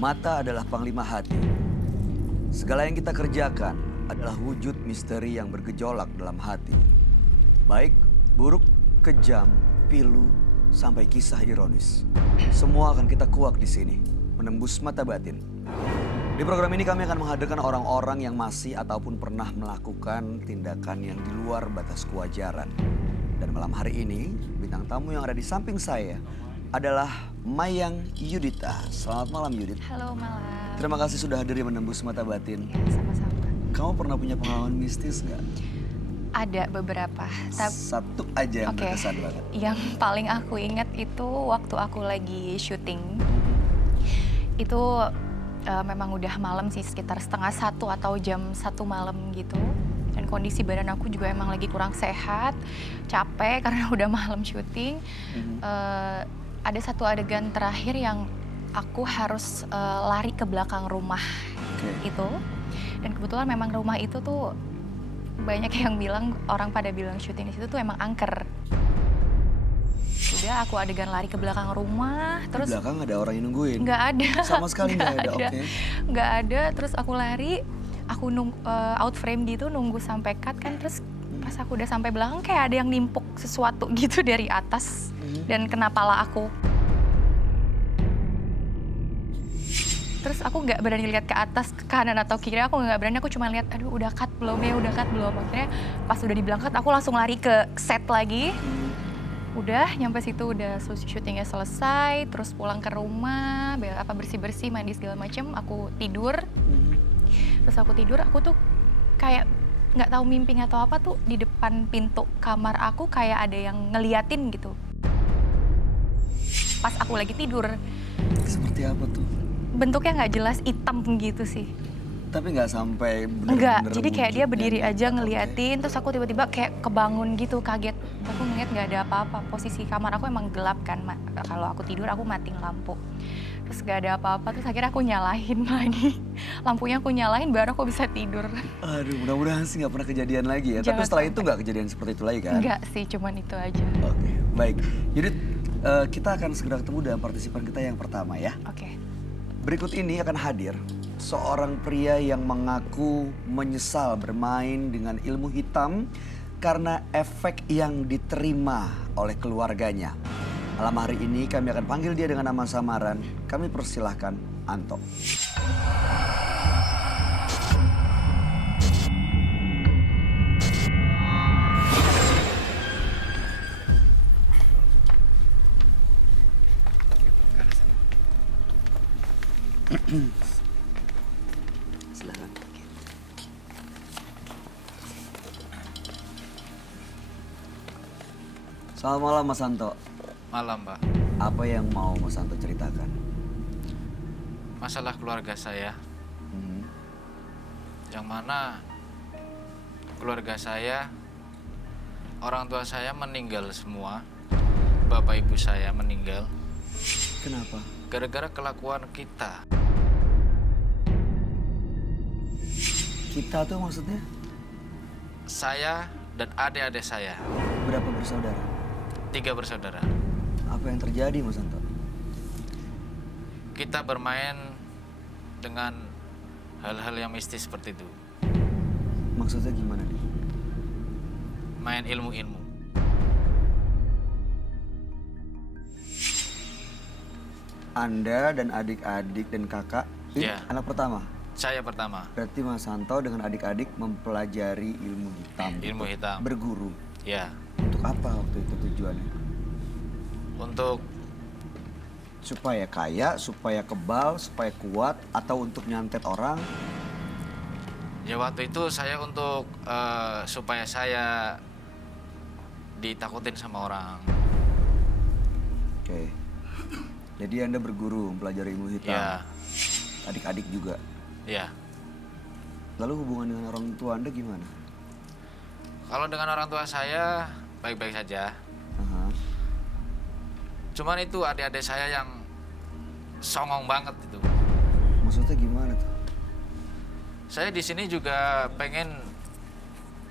Mata adalah panglima hati. Segala yang kita kerjakan adalah wujud misteri yang bergejolak dalam hati. Baik, buruk, kejam, pilu, sampai kisah ironis. Semua akan kita kuak di sini, menembus mata batin. Di program ini kami akan menghadirkan orang-orang yang masih ataupun pernah melakukan tindakan yang di luar batas kewajaran. Dan malam hari ini, bintang tamu yang ada di samping saya adalah Mayang Yudita. Selamat malam, Yudit. Halo, malam. Terima kasih sudah hadir di Menembus Mata Batin. Ya, sama-sama. Kamu pernah punya pengalaman mistis nggak? Ada beberapa. Satu aja yang Oke. berkesan banget. Yang paling aku ingat itu waktu aku lagi syuting. Itu memang udah malam sih, sekitar 12:30 atau jam 1 malam gitu. Dan kondisi badan aku juga emang lagi kurang sehat, capek karena udah malam syuting. Ada satu adegan terakhir yang aku harus lari ke belakang rumah itu. Dan kebetulan memang rumah itu tuh banyak yang bilang, orang pada bilang syuting di situ tuh emang angker. Udah aku adegan lari ke belakang rumah, terus Di belakang ada orang yang nungguin? nggak ada. Sama sekali nggak ada, oke. Nggak ada, terus aku lari, aku out frame gitu, nunggu sampai cut kan, terus pas aku udah sampai belakang kayak ada yang nimpuk sesuatu gitu dari atas dan kena pala aku. Terus aku nggak berani lihat ke atas, ke kanan atau kiri, aku nggak berani, aku cuma lihat, aduh udah cut belum ya, udah cut belum. Akhirnya pas udah dibilang cut, aku langsung lari ke set lagi. Udah, nyampe situ udah syutingnya selesai, terus pulang ke rumah, bersih-bersih, mandi segala macem, aku tidur. Terus aku tidur, aku tuh kayak nggak tahu mimpi atau apa tuh, di depan pintu kamar aku kayak ada yang ngeliatin gitu. Pas aku lagi tidur. Seperti apa tuh? Bentuknya nggak jelas, hitam gitu sih. Tapi nggak sampai bener-bener Enggak, jadi kayak dia wujudnya berdiri gitu. aja ngeliatin, terus aku tiba-tiba kayak kebangun gitu, kaget. Aku ngeliat nggak ada apa-apa, posisi kamar aku emang gelap kan, kalau aku tidur aku matiin lampu. Terus nggak ada apa-apa, terus akhirnya aku nyalain lagi. Lampunya aku nyalain baru aku bisa tidur. Aduh, mudah-mudahan sih nggak pernah kejadian lagi ya. Tapi Jangan setelah sampai. itu nggak kejadian seperti itu lagi kan? Enggak sih, cuman itu aja. Oke, baik. Yudit, kita akan segera ketemu dengan partisipan kita yang pertama ya. Oke. Berikut ini akan hadir seorang pria yang mengaku menyesal bermain dengan ilmu hitam karena efek yang diterima oleh keluarganya. Malam hari ini kami akan panggil dia dengan nama samaran. Kami persilahkan Anto. Silakan. Selamat malam Mas Anto. Malam, Pak. Apa yang mau Mas Anto ceritakan? Masalah keluarga saya, yang mana keluarga saya, orang tua saya meninggal semua, bapak ibu saya meninggal, Kenapa? gara-gara kelakuan kita. Kita tuh maksudnya Saya dan adik-adik saya, berapa bersaudara? 3 bersaudara. Apa yang terjadi Mas Anto? Kita bermain dengan hal-hal yang mistis seperti itu. Maksudnya gimana nih? Main ilmu-ilmu. Anda dan adik-adik dan kakak, ini Iya. anak pertama. Saya pertama, Berarti Mas Anto dengan adik-adik mempelajari ilmu hitam. ilmu gitu. hitam. Berguru. Ya, Untuk apa waktu itu tujuannya? untuk Supaya kaya, supaya kebal, supaya kuat, atau untuk nyantet orang? ya waktu itu saya untuk supaya saya ditakutin sama orang. Oke. Jadi Anda berguru mempelajari ilmu hitam. Ya, Adik-adik juga. ya. Lalu hubungan dengan orang tua Anda gimana? Kalau dengan orang tua saya baik-baik saja. Aha. Cuman itu adik-adik saya yang songong banget itu. Maksudnya gimana tuh? Saya di sini juga pengen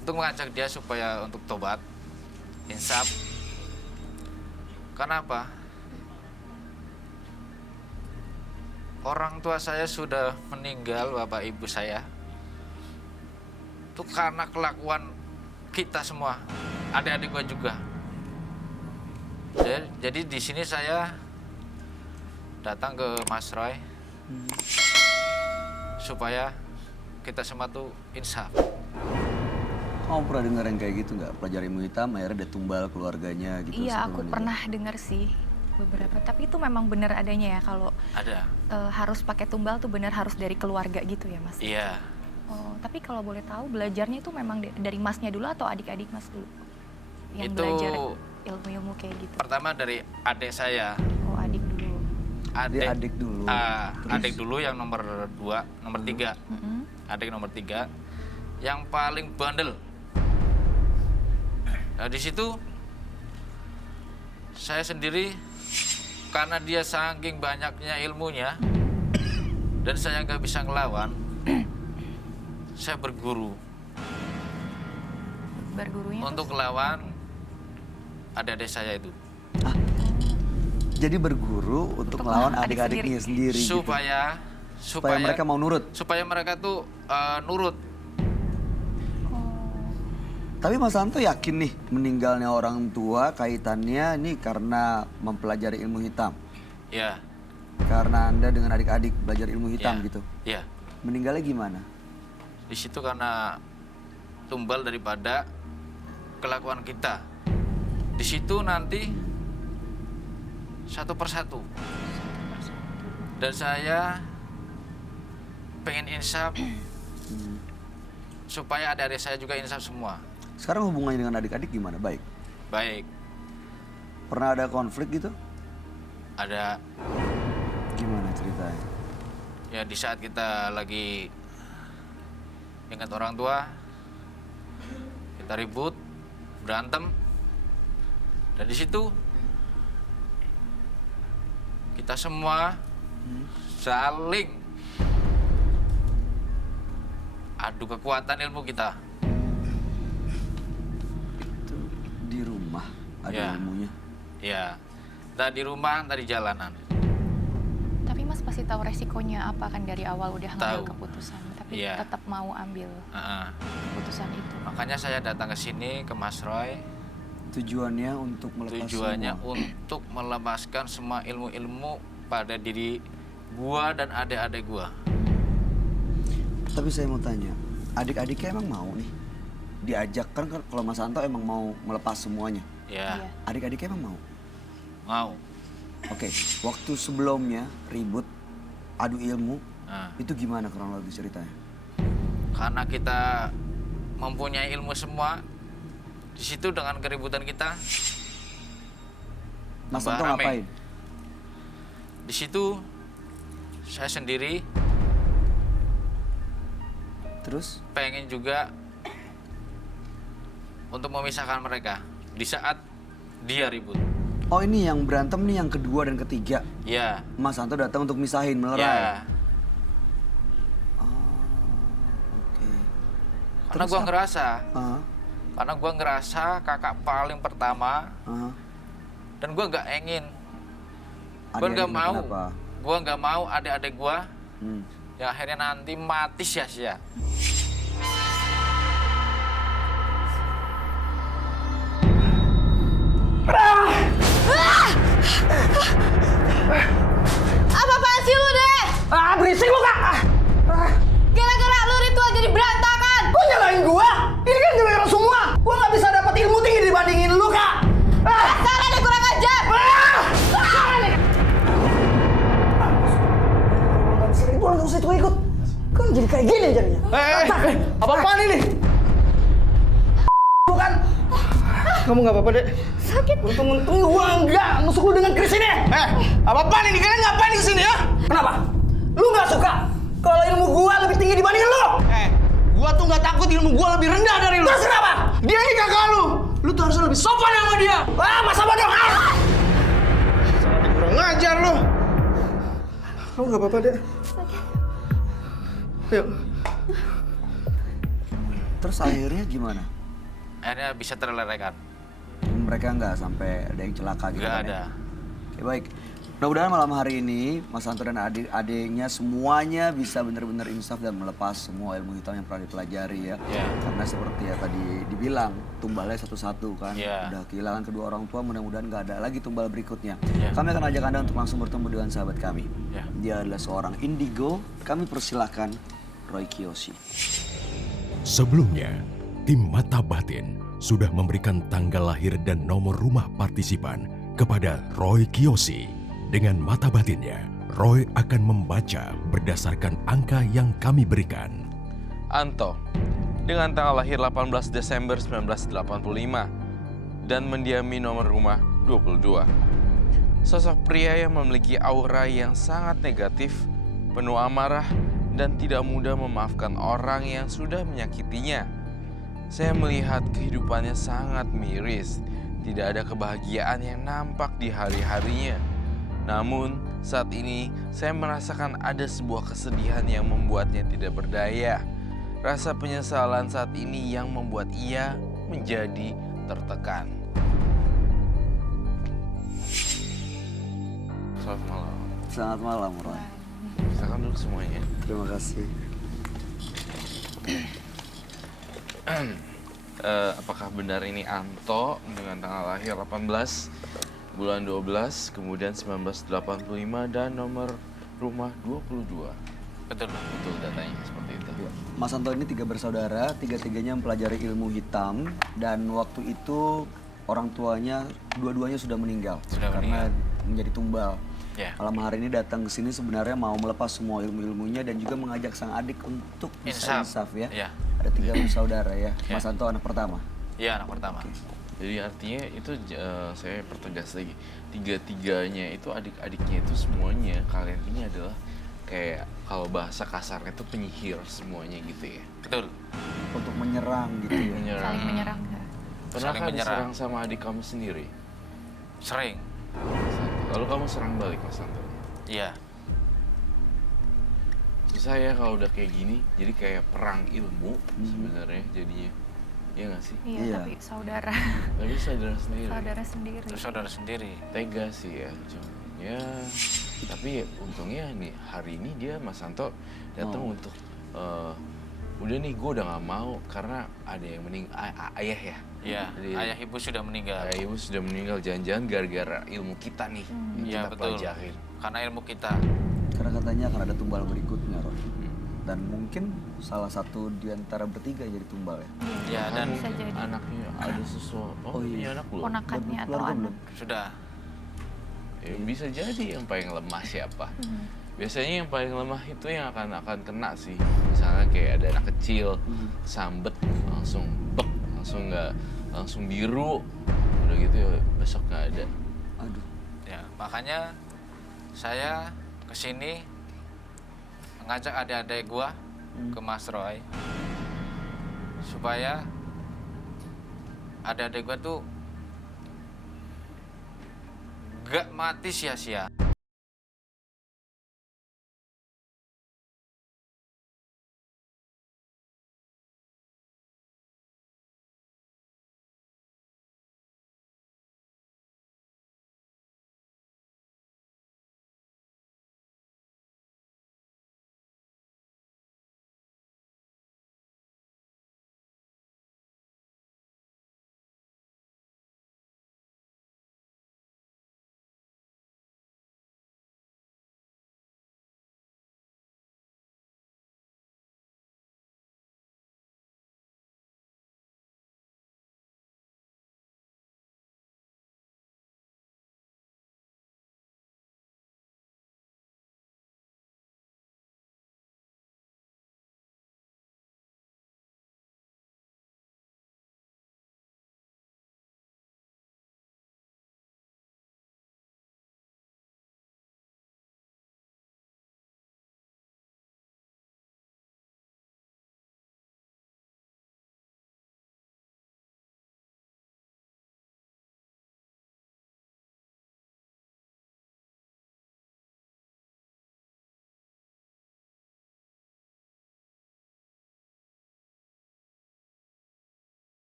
untuk mengajak dia supaya untuk tobat, insaf. Karena apa? orang tua saya sudah meninggal, bapak ibu saya. Itu karena kelakuan kita semua, adik-adik gue juga. Jadi di sini saya datang ke Mas Roy supaya kita semua tuh insaf. Kamu pernah dengar yang kayak gitu nggak? Pelajar ilmu hitam akhirnya dia tumbal keluarganya gitu. Iya, sebelum aku meninggal. pernah dengar sih beberapa. Tapi itu memang benar adanya ya kalau Ada. harus pakai tumbal tuh benar harus dari keluarga gitu ya Mas? Iya. Oh, tapi kalau boleh tahu belajarnya itu memang dari Masnya dulu atau adik-adik Mas dulu? Yang Itu belajar ilmu-ilmu kayak gitu. pertama dari adik saya. Oh, adik dulu. Dia adik dulu. Adik dulu yang nomor 2, nomor 3. Mm-mm. Adik nomor 3 yang paling bandel. Nah di situ saya sendiri karena dia saking banyaknya ilmunya dan saya nggak bisa ngelawan, saya berguru Bergurunya untuk ngelawan adik-adik saya itu Jadi berguru untuk Untuk melawan adik adik-adiknya sendiri. gitu. supaya Mereka mau nurut. supaya mereka tuh nurut. Tapi Mas Santo yakin nih meninggalnya orang tua kaitannya nih karena mempelajari ilmu hitam. Ya, Karena Anda dengan adik-adik belajar ilmu hitam ya, gitu. ya. Meninggalnya gimana? Di situ karena tumbal daripada kelakuan kita. Di situ nanti satu persatu. Dan saya pengen insaf supaya adik-adik saya juga insaf semua. Sekarang hubungannya dengan adik-adik gimana? Baik. Baik, Pernah ada konflik gitu? ada Gimana ceritanya? ya di saat kita lagi ingat orang tua, kita ribut, berantem, dan di situ kita semua saling adu kekuatan ilmu kita. Itu di rumah ada Ya. ilmunya. Ya, entah di rumah, entah di jalanan. Tapi Mas pasti tahu resikonya apa kan dari awal udah ngambil Tahu. keputusan, tapi Iya. tetap mau ambil Heeh. keputusan itu. Makanya saya datang ke sini ke Mas Roy. Tujuannya untuk melepas Tujuannya semua. untuk melepaskan semua ilmu-ilmu pada diri gua dan adik-adik gua. Tapi saya mau tanya, adik-adiknya emang mau nih? Diajak kan kalau Mas Santo emang mau melepas semuanya. Ya, Iya. Adik-adiknya emang mau? mau. Oke, waktu sebelumnya ribut, adu ilmu, Nah, itu gimana kronologis ceritanya? karena kita mempunyai ilmu semua, di situ dengan keributan kita, Mas tambah Santo rame. ngapain? Di situ saya sendiri Terus? pengen juga untuk memisahkan mereka di saat dia ribut. Oh ini yang berantem nih yang kedua dan ketiga. Ya, Mas Santo datang untuk misahin, melerai. ya. Oh, oke. Karena Terus gua apa? ngerasa, Ah, karena gua ngerasa kakak paling pertama ah. dan gua nggak ingin, gua nggak Adik-adiknya mau, kenapa? gua nggak mau adik-adik gua Hmm. yang akhirnya nanti mati sia-sia. Apa-apaan sih lu, Dek? Berisik lu, Kak! Gara-gara lu ritual jadi berantakan. Kok nyalain gua? Ini kan gara-gara semua! Gua nggak bisa dapat ilmu tinggi dibandingin lu, Kak! Dasar ada kurang ajar. Seribu orang usah ikut. Kan jadi kayak gini jadinya. Apa-apaan ini? Bukan? Kamu nggak apa-apa, Dek? Sakit. Untung-untung gua enggak nusuk lu dengan keris ini. Apa-apaan ini? Kalian ngapain di sini ya? Kenapa? Lu nggak suka kalau ilmu gua lebih tinggi dibanding lu? Gua tuh nggak takut ilmu gua lebih rendah dari lu. Terus kenapa? Dia ini kakak lu. Lu tuh harusnya lebih sopan sama dia. Masa bodoh? Kurang ngajar lu. Kamu nggak apa-apa, Dek? Yuk. Terus akhirnya gimana? Akhirnya bisa terelakkan. Mereka nggak sampai ada yang celaka gitu Nggak kan ada. ya? Oke baik. Mudah-mudahan malam hari ini Mas Anto dan adik-adiknya semuanya bisa benar-benar insaf dan melepas semua ilmu hitam yang pernah dipelajari ya. Ya. Karena seperti ya tadi dibilang, tumbalnya satu-satu kan. Ya. Udah kehilangan kedua orang tua, mudah-mudahan nggak ada lagi tumbal berikutnya. Ya. Kami akan ajak Anda untuk langsung bertemu dengan sahabat kami. Ya. Dia adalah seorang indigo. Kami persilahkan Roy Kiyoshi. Sebelumnya, tim Mata Batin sudah memberikan tanggal lahir dan nomor rumah partisipan kepada Roy Kiyoshi. Dengan mata batinnya, Roy akan membaca berdasarkan angka yang kami berikan. Anto, dengan tanggal lahir 18 Desember 1985 dan mendiami nomor rumah 22. Sosok pria yang memiliki aura yang sangat negatif, penuh amarah, dan tidak mudah memaafkan orang yang sudah menyakitinya. Saya melihat kehidupannya sangat miris, tidak ada kebahagiaan yang nampak di hari-harinya. Namun, saat ini saya merasakan ada sebuah kesedihan yang membuatnya tidak berdaya. Rasa penyesalan saat ini yang membuat ia menjadi tertekan. Selamat malam. Selamat malam, Roy. Silakan duduk semuanya. Terima kasih. Apakah benar ini Anto dengan tanggal lahir 18 bulan 12, kemudian 1985 dan nomor rumah 22? Betul. Betul datanya seperti itu. Ya. Mas Anto ini 3 bersaudara, tiga-tiganya mempelajari ilmu hitam dan waktu itu orang tuanya dua-duanya sudah meninggal Sudah karena menjadi tumbal. Ya. Malam hari ini datang ke sini sebenarnya mau melepas semua ilmu-ilmunya dan juga mengajak sang adik untuk bisa insaf ya. Ya. Ada 3 bersaudara ya. Ya. Mas Anto anak pertama. Iya, anak pertama. Jadi artinya itu saya pertegas lagi, tiga-tiganya itu adik-adiknya itu semuanya kalian ini adalah kayak kalau bahasa kasarnya itu penyihir semuanya gitu ya. Betul. Untuk menyerang gitu ya. Saling menyerang. Pernahkah Saling menyerang. diserang sama adik kamu sendiri? Sering. Lalu kamu serang balik Mas Santo? Iya. Susah ya kalau udah kayak gini, jadi kayak perang ilmu sebenarnya jadinya. Iya nggak sih? Iya, Iya. tapi saudara. Tapi saudara sendiri. Saudara sendiri. Terus saudara sendiri. Tega sih ya. Ya, tapi untungnya nih hari ini dia Mas Santo datang untuk udah nih gue udah nggak mau karena ada yang ayah ya. Iya, Jadi, ayah ibu sudah meninggal. ayah ibu sudah meninggal, jangan-jangan gara-gara ilmu kita nih yang Iya, kita betul. pelajarin. Karena ilmu kita. Karena katanya akan ada tumbal berikutnya, Roy. Dan mungkin salah satu di antara bertiga jadi tumbal ya. Ya, dan Bisa jadi. Anaknya ada sesuatu. Oh, Punya iya. anak belum? Ponakannya atau Keluarga anak. belum? sudah. Ya, bisa jadi yang paling lemah siapa. Biasanya yang paling lemah itu yang akan kena sih. Misalnya kayak ada anak kecil, sambet langsung bek, langsung biru. Udah gitu ya besok nggak ada. Aduh. Ya, makanya saya kesini mengajak adik-adik gua ke Mas Roy supaya adik-adik gua tuh gak mati sia-sia.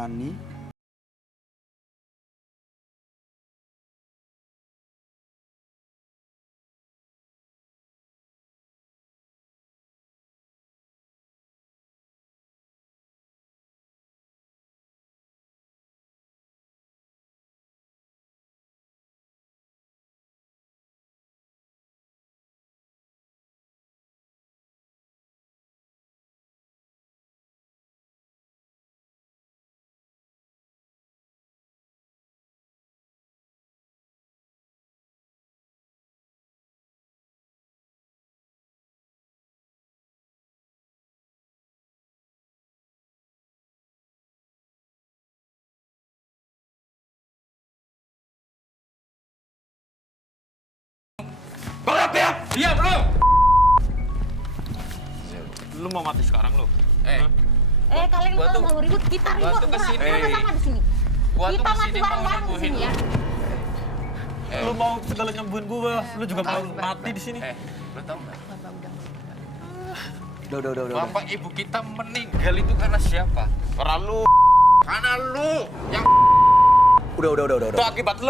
Rani. Diam lu! Lu mau mati sekarang lu? Kalian Gua kalau tuh- mau ribut, kita gua ribut. tuh kesini. Sama-sama di sini. Gua tuh Kita mati kesini mau bareng-bareng di nyembuhin sini ya. Lu mau segala nyembuhin gua, lu juga mau mati di sini. Lu tahu nggak? Udah. Bapak ibu kita meninggal itu karena siapa? Karena lu, Karena lu yang Udah. itu akibat lu.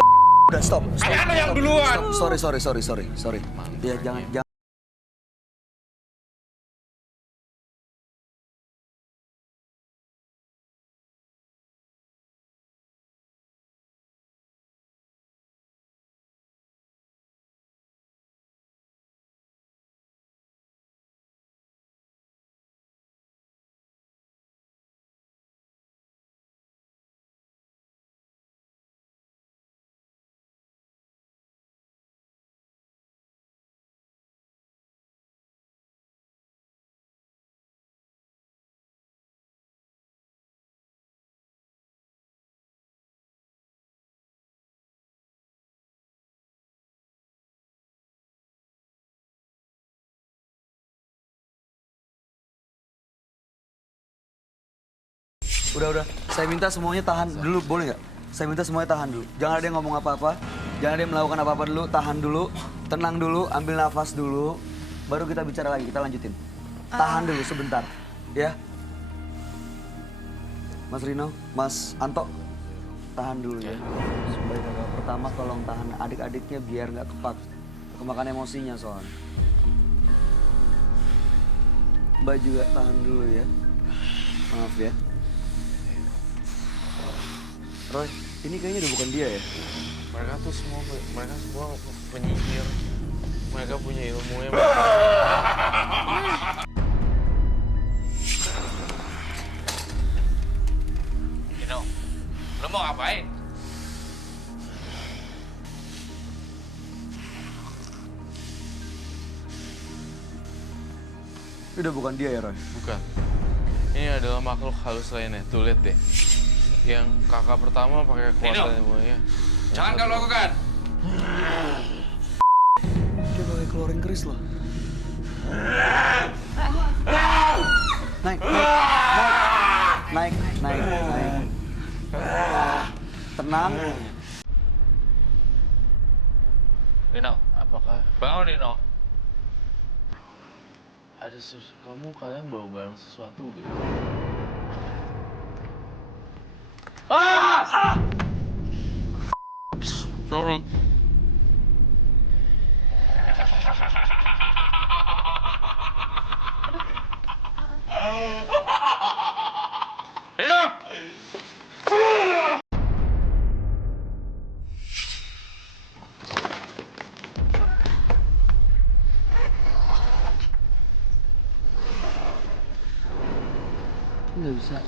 Udah stop. kayak lu yang duluan. Sorry. Ya jangan. Udah. Saya minta semuanya tahan dulu, boleh nggak? Saya minta semuanya tahan dulu. Jangan ada yang ngomong apa-apa. Jangan ada yang melakukan apa-apa dulu. Tahan dulu, tenang dulu, ambil nafas dulu. Baru kita bicara lagi, kita lanjutin. Tahan dulu sebentar, ya. Mas Rino, Mas Anto, tahan dulu ya. Sebagai kakak pertama tolong tahan adik-adiknya biar nggak kemakan emosinya soalnya. Mbak juga tahan dulu ya. Maaf ya. Roy, ini kayaknya udah bukan dia ya? Mereka semua penyihir. Mereka punya ilmunya. Dino, lu mau ngapain? Ini udah bukan dia ya, Roy? Bukan. Ini adalah makhluk halus lainnya. Tuh lihat deh. Yang kakak pertama pakai kekuatan ilmunya. Jangan kau lakukan. Dia pakai keluarin keris loh. Naik. Tenang. Dino, Apakah bangun Dino. ada kalian bawa barang sesuatu gitu? Sorry. Dino! Nggak bisa.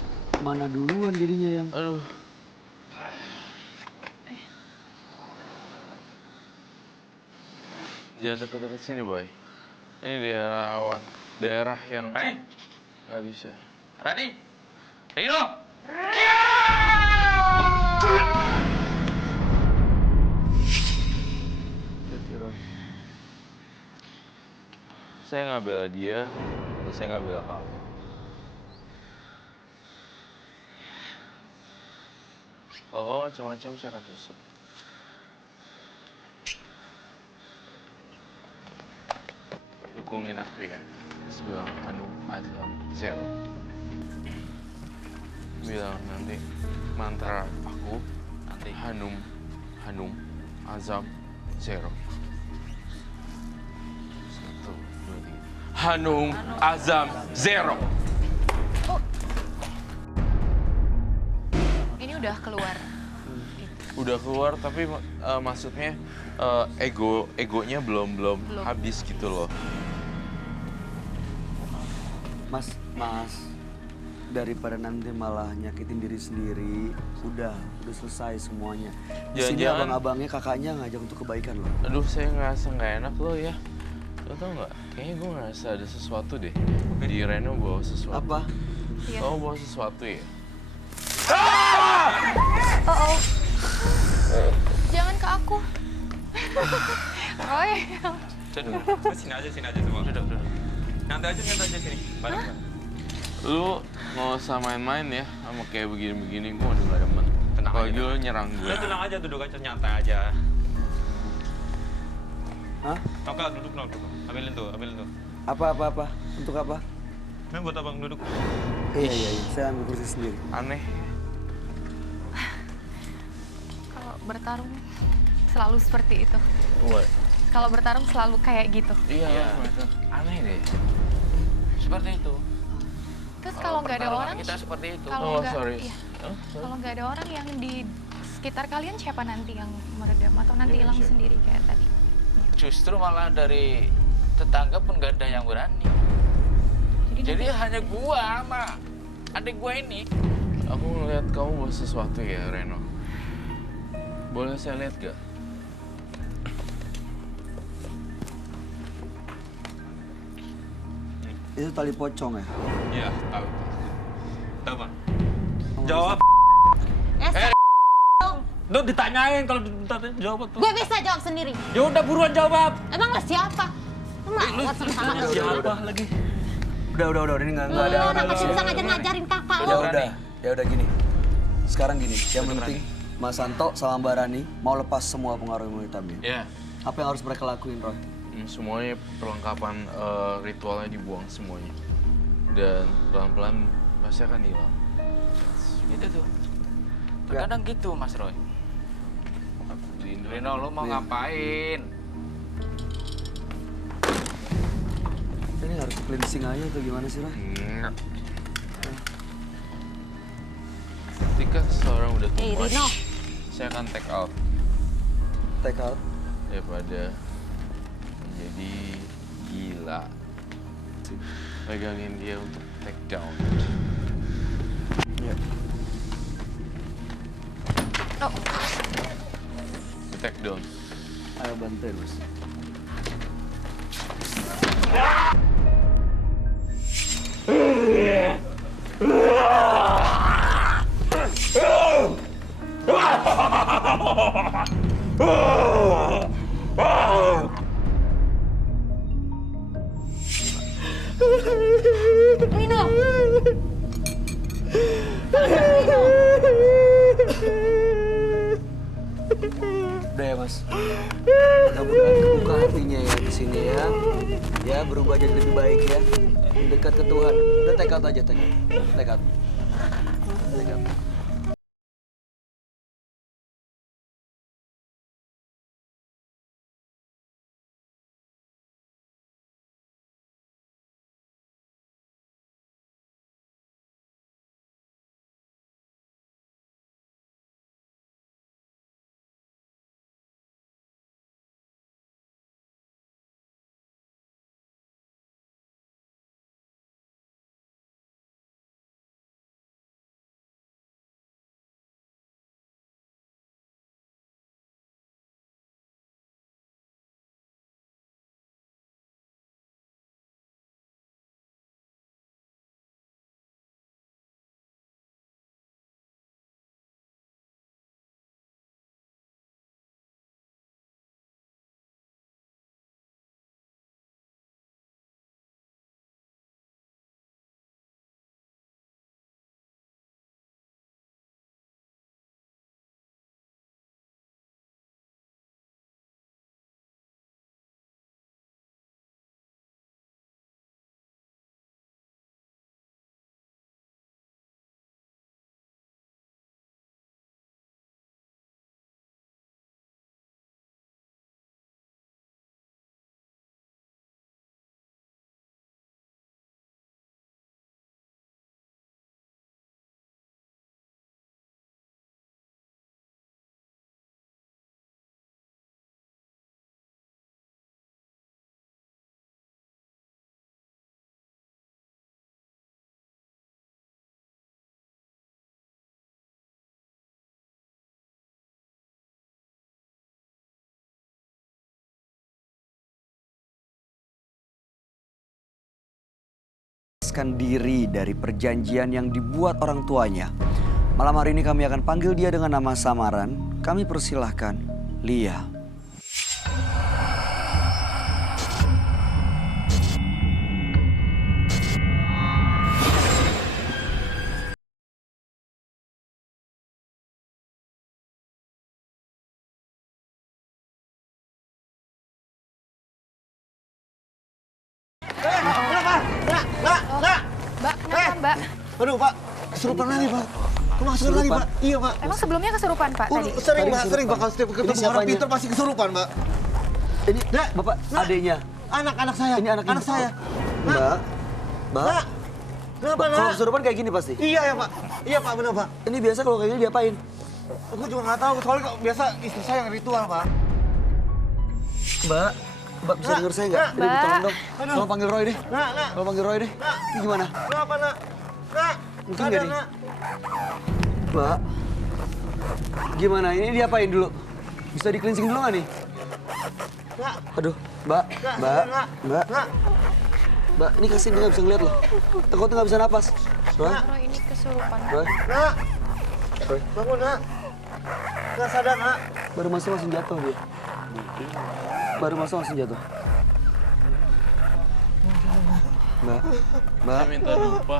Mana duluan jadinya yang... Aduh. Jangan dekat-dekat sini, Boy. Ini daerah awan. Daerah yang nggak bisa. Rani! Dino! Jadi, Roy. Saya nggak bela dia, atau saya nggak bela kamu. Kalau kamu macam-macam, saya akan tusuk. Dukungin aku ya. Sebilang anu, zero. bilang nanti mantra aku Nanti. Hanum Azam Zero. 1, 2, 3. Hanum Azam Zero. Ini udah keluar. Udah keluar tapi maksudnya egonya belum habis gitu loh. Mas, daripada nanti malah nyakitin diri sendiri, udah selesai semuanya. Di sini Jangan-jangan- abang-abangnya kakaknya ngajak untuk kebaikan loh. Aduh, saya ngerasa nggak enak loh ya. Lo tau nggak? Kayaknya gue ngerasa ada sesuatu deh. Di Reno bawa sesuatu. Apa? Iya. Kamu bawa sesuatu ya? Oh. Jangan ke aku. Roy. Sini aja semua. Duduk. Nanti aja sini. Balik. Lu nggak usah main-main ya sama kayak begini-begini. Gue udah gak demen. Tenang Kalau aja. gitu lu nyerang gue. Udah tenang aja, duduk aja, nyantai aja. Hah? Oke, duduk. Ambilin tuh. Apa? Untuk apa? Ini buat abang duduk. Iya. Saya ambil kursi sendiri. Aneh. Kalau bertarung selalu seperti itu. What? Kalau bertarung selalu kayak gitu. Iya. Aneh deh. Seperti itu. Terus kalau nggak ada pertarungan orang, kita seperti itu. kalau Oh, nggak, sorry. iya. Oh, sorry. Kalau nggak ada orang yang di sekitar kalian, siapa nanti yang meredam atau nanti Iya, hilang siapa? sendiri kayak tadi? Justru malah dari tetangga pun gak ada yang berani. Jadi hanya gua sama adik gua ini. Aku ngeliat kamu bawa sesuatu ya, Reno. Boleh saya lihat gak? Itu tali pocong ya? Iya, tahu. Tahu, Bang. Jawab. Lu ditanyain kalau ditanya jawab tuh. Gue bisa jawab sendiri. Ya udah buruan jawab. Emang lo siapa? Lu mawar sama kakak. Siapa lagi? Udah, ini nggak ada Lu orang. masih bisa ngajarin kakak Ya lo. udah gini. Sekarang gini, yang penting Mas Santo sama Mbak Rani mau lepas semua pengaruh ilmu hitamnya. Ya. Apa yang harus mereka lakuin, Roy? Semuanya perlengkapan ritualnya dibuang semuanya. Dan pelan-pelan pasti akan hilang. Itu tuh. Terkadang gitu, Mas Roy. Reno, lo mau ngapain? Ini harus cleansing aja atau gimana sih, Roy? Enggak. Ketika seseorang udah Rino. puas, saya akan take out Take out. daripada menjadi gila. Pegangin dia untuk take down. Iya. Oh, Take down. Ayo bantuin, Mas. Rino. Udah ya, Mas. Mudah-mudahan kebuka hatinya ya di sini ya. Ya, berubah jadi lebih baik ya. Dekat ke Tuhan. Udah take out aja, take out. Take out. diri dari perjanjian yang dibuat orang tuanya. Malam hari ini kami akan panggil dia dengan nama samaran. Kami persilahkan Lia. Mbak, kenapa Mbak? Aduh, Pak. Kesurupan lagi, Pak. Kemasukan lagi, Pak. Iya, Pak. Emang sebelumnya kesurupan Pak tadi? Sering, Pak. Sering, Pak. Kalau setiap ketemu orang siapanya? pintar pasti kesurupan, Pak. Ini Nak, Bapak, nak. adiknya. Anak saya. Ini anak ibu. saya. Mbak, Mbak. Nak. Kenapa, Kalau Nak? kesurupan kayak gini pasti. Iya, ya, Pak. Iya, Pak. Benar, Pak. Ini biasa kalau kayak gini diapain? Aku juga nggak tahu. Soalnya kok biasa istri saya yang ritual, Pak. Mbak, Mbak bisa Nak, denger saya nggak? nak. Ini tolong dong. Aduh. Tolong panggil Roy deh. Nak. Tolong panggil Roy deh. Nak. Ini gimana? Kenapa, Nak? Nak. Mungkin Ada, nggak nih? Nak. Mbak, gimana? Ini diapain dulu? Bisa di cleansing dulu nggak nih? Nak. Aduh, Mbak, Nak. Mbak, Nak. Mbak, Nak. Mbak, ini kasihan dia nggak bisa ngeliat loh. Takutnya nggak bisa napas. Roy, Roy ini kesurupan. Roy, Nak. Roy. Bangun, Nak. Nggak sadar, Nak. Baru masuk langsung jatuh dia. Baru masuk langsung jatuh. Mbak, Mbak, Saya minta dupa.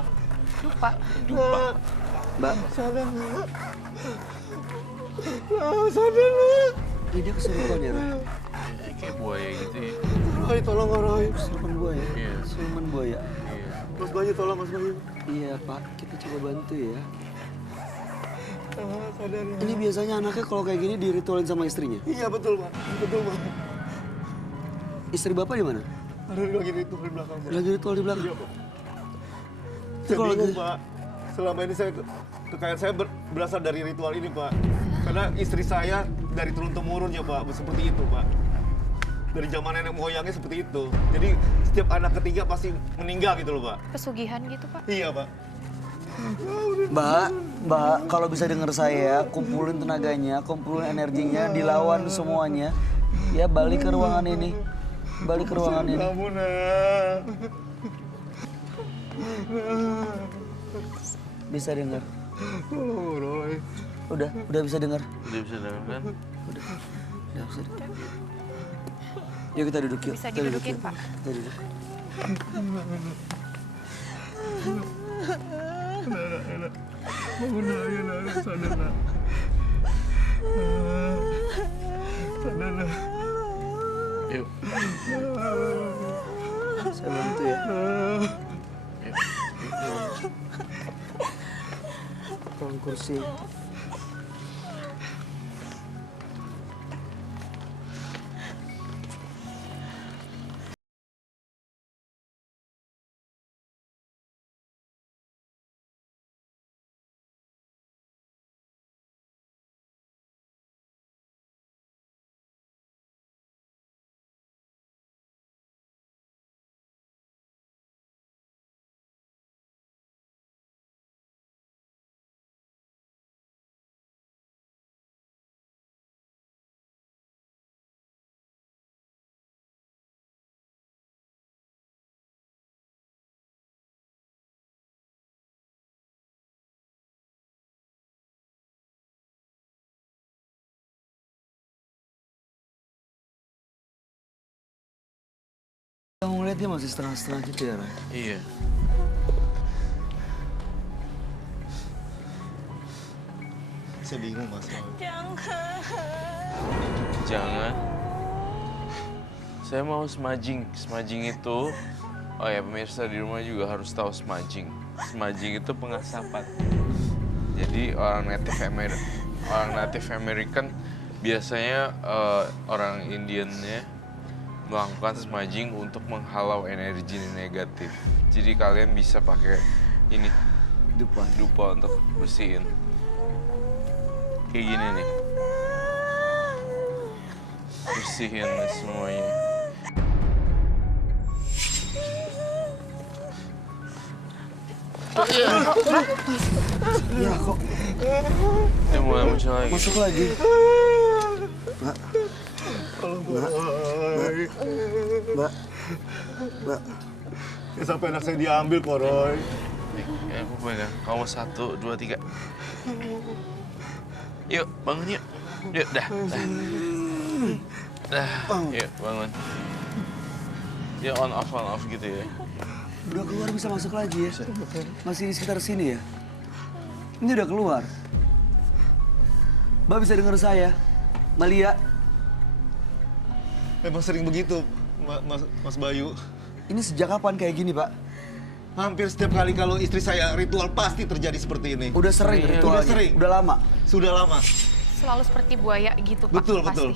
Lupa. Dupa. Mbak. Sadar, Nak. Sadar, Nak. Ini dia kesurupan ya, Roy? Kayak buaya gitu ya. Roy, tolong, Roy. Kesurupan buaya? Iya. Kesurupan buaya? Iya. Mas Bayu, tolong Mas Bayu. Iya, Pak. Kita coba bantu ya. Sadar, Nak. Ini biasanya anaknya kalau kayak gini diritualin sama istrinya. Iya, betul, Pak. Betul, Pak. Istri Bapak di mana? Ada lagi ritual di belakang, Pak. Lagi ritual di belakang. Iya, Pak. Itu Saya kalau bingung, lagi... Pak. Selama ini kekayaan saya berasal dari ritual ini, Pak. Karena istri saya dari turun-temurun ya, Pak. Seperti itu, Pak. Dari zaman nenek moyangnya seperti itu. Jadi setiap anak ketiga pasti meninggal gitu loh, Pak. Pesugihan gitu Pak. Iya, Pak. Mbak, kalau bisa dengar saya, kumpulin tenaganya, kumpulin energinya, dilawan semuanya. Ya, balik ke ruangan ini. Balik ke ruangan ini. Kamu, Nak. Bisa dengar. Tolong, Roy. Udah bisa dengar. Dia bisa dengar kan? Udah bisa dengar. Yuk kita duduk yuk. Bisa Kita duduk, didudukin, yuk. Pak. Kita duduk. Bangun, Nak. Ayo, Nak. Sadar, Nak. Sadar, Nak. Yuk. Saya bantu ya. Tolong kursi. Kamu ngeliat dia masih setengah-setengah gitu ya, Ray? Iya. Saya bingung, Mas. Jangan. Saya mau smudging. Smudging itu, oh ya pemirsa di rumah juga harus tahu smudging. Smudging itu pengasapan. Jadi orang Native American biasanya orang Indiannya melakukan smudging untuk menghalau energi negatif. Jadi kalian bisa pakai ini dupa untuk bersihin. Kayak gini nih. Bersihin semuanya. Ya kok Dia mulai muncul lagi. masuk lagi. Mbak. Mbak. Mbak. Mbak. Ya sampai anak saya diambil kok, Roy. Nih, aku pegang. Kamu 1, 2, 3. Yuk, bangun yuk. Yuk, dah. Yuk, bangun. Dia on off gitu ya. Udah keluar bisa masuk lagi ya? Masih di sekitar sini ya? Ini udah keluar. Mbak bisa dengar saya? Malia? Emang sering begitu, Mas Bayu. Ini sejak kapan kayak gini, Pak? Hampir setiap kali kalau istri saya ritual pasti terjadi seperti ini. Udah sering ritualnya? Udah sering. Udah lama? Sudah lama. Selalu seperti buaya gitu, Pak. Betul, pasti. betul.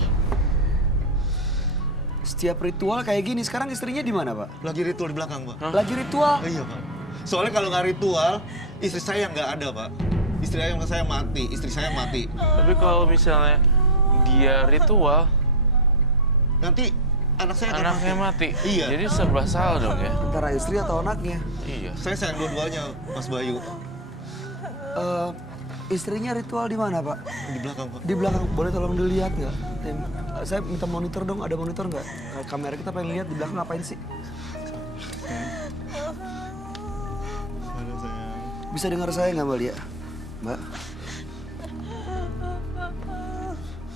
Setiap ritual kayak gini, sekarang istrinya di mana, Pak? Lagi ritual di belakang, Pak. Lagi ritual? Iya, Pak. Soalnya kalau nggak ritual, istri saya nggak ada, Pak. Istri saya mati. Tapi kalau misalnya dia ritual, Nanti anak saya akan anaknya mati. Iya. Jadi serba salah dong ya. Antara istri atau anaknya? Iya. Saya sayang dua-duanya, Mas Bayu. Istrinya ritual di mana, Pak? Di belakang, Pak. Di belakang. Boleh tolong dilihat nggak? Saya minta monitor dong. Ada monitor nggak? Kamera kita pengen lihat di belakang ngapain sih? Halo, sayang. Bisa dengar saya nggak, Mbak Lia? Mbak?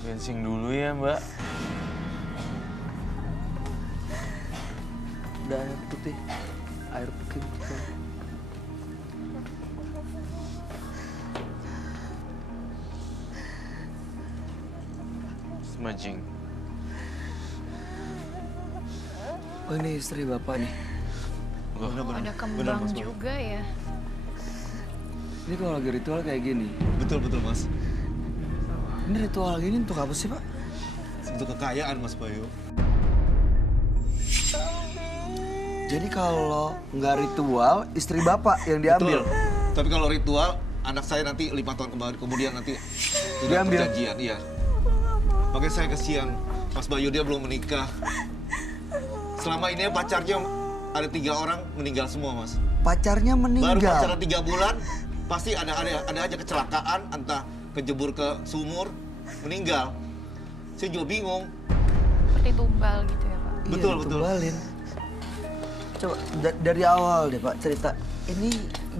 Ginseng dulu ya, Mbak. Udah air putih. Air putih. Smudging. Oh, ini istri Bapak nih. Ada kembang juga ya. Ini kalau lagi ritual kayak gini. Betul, Mas. Ini ritual gini untuk apa sih, Pak? Untuk kekayaan, Mas Bayu. Jadi kalau nggak ritual, istri Bapak yang diambil? Betul. Tapi kalau ritual, anak saya nanti 5 tahun kemudian nanti tidak Diambil? perjanjian, iya. Makanya saya kasihan, Mas Bayu dia belum menikah. Selama ini pacarnya ada 3 orang meninggal semua, Mas. Pacarnya Baru meninggal? pacaran 3 bulan, pasti ada aja kecelakaan, entah kejebur ke sumur, meninggal. Saya juga bingung. Seperti tumbal gitu ya, Pak. Iya, Betul. ditumbalin. Coba dari awal deh, Pak, cerita. Ini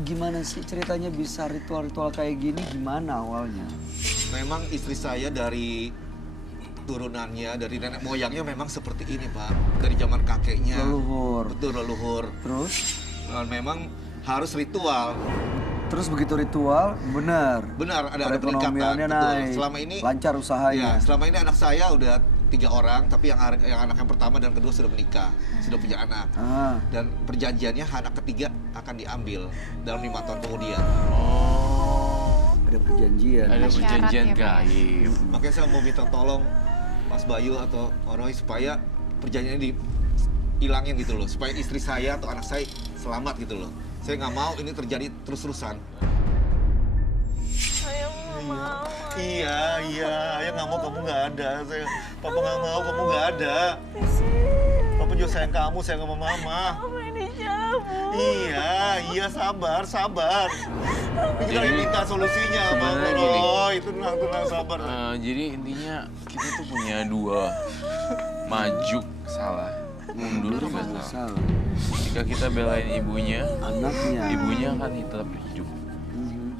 gimana sih ceritanya bisa ritual-ritual kayak gini, gimana awalnya? Memang istri saya dari turunannya, dari nenek moyangnya memang seperti ini, Pak. Dari zaman kakeknya. Leluhur. Betul, leluhur. Terus? Dan memang harus ritual. Terus begitu ritual, benar? Benar, ada peningkatan. Perekonomiannya Betul. naik, Selama ini lancar usahanya. Ya, selama ini anak saya udah 3 orang, tapi yang anak yang pertama dan kedua sudah menikah, sudah punya anak. Dan perjanjiannya anak ketiga akan diambil dalam 5 tahun kemudian. Oh. Ada perjanjian. Ada Syarat perjanjian ya, Pak. gaib. Makanya saya mau minta tolong Mas Bayu atau Roy supaya perjanjiannya dihilangin gitu loh, supaya istri saya atau anak saya selamat gitu loh. Saya nggak mau ini terjadi terus-terusan. Iya, ayah nggak mau kamu nggak ada. Papa nggak mau kamu nggak ada. Papa juga sayang kamu, sayang sama mama. Iya, sabar. Ini kita lagi minta solusinya, Bang Roy. Tenang, sabar. Jadi intinya kita tuh punya 2, maju salah, mundur juga salah. Jika kita belain ibunya, ibunya akan tetap hidup.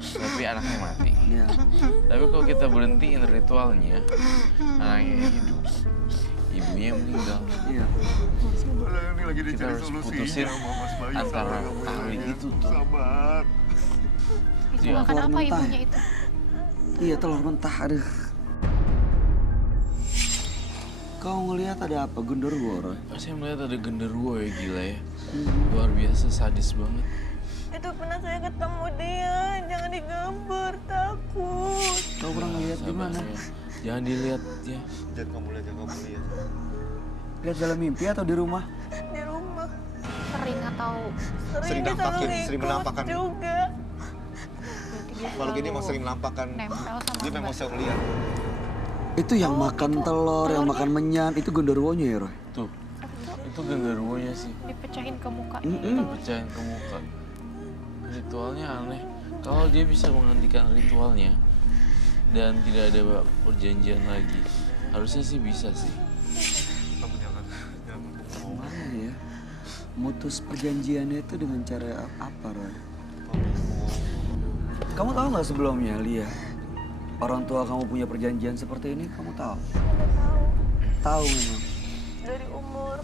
Tapi anaknya mati. Iya. Tapi kalau kita berhentiin ritualnya, anaknya hidup, ibunya meninggal. Iya. Ini lagi Kita dicari harus solusinya putusin sama Mas Bayu. antara Sabar, kamu tali ya. itu tuh. Sabar. Itu Iya. makan Keluar apa mentah ibunya ya? itu? Iya, telur mentah, aduh. Kau ngelihat ada apa? Genderuwo, Roy? Saya melihat ada genderuwo ya, gila ya. Luar biasa, sadis banget. Itu pernah saya ketemu dia, jangan digambar, takut. Kau pernah ngelihat di mana? Sabar, ya. Jangan dilihat ya. Jangan kamu lihat. Lihat dalam mimpi atau di rumah? Di rumah. Sering atau Sering dia selalu nampakin, sering ikut menampakkan. juga. Kalau gini emang sering menampakkan. nempel sama Dia memang Mbak? saya lihat. Itu yang makan telur, yang makan menyan, itu genderuwonya ya, Roy? Tuh, itu genderuwonya sih. dipecahin ke muka. Pecahin ke muka. Ritualnya aneh. Kalau dia bisa menghentikan ritualnya dan tidak ada perjanjian lagi, harusnya sih bisa sih. Kamu jangan Mana ya? mutus perjanjiannya itu dengan cara apa, Roy? Kamu tahu nggak sebelumnya, Lia? Orang tua kamu punya perjanjian seperti ini, kamu tahu? Udah tahu. Tahu memang. Dari umur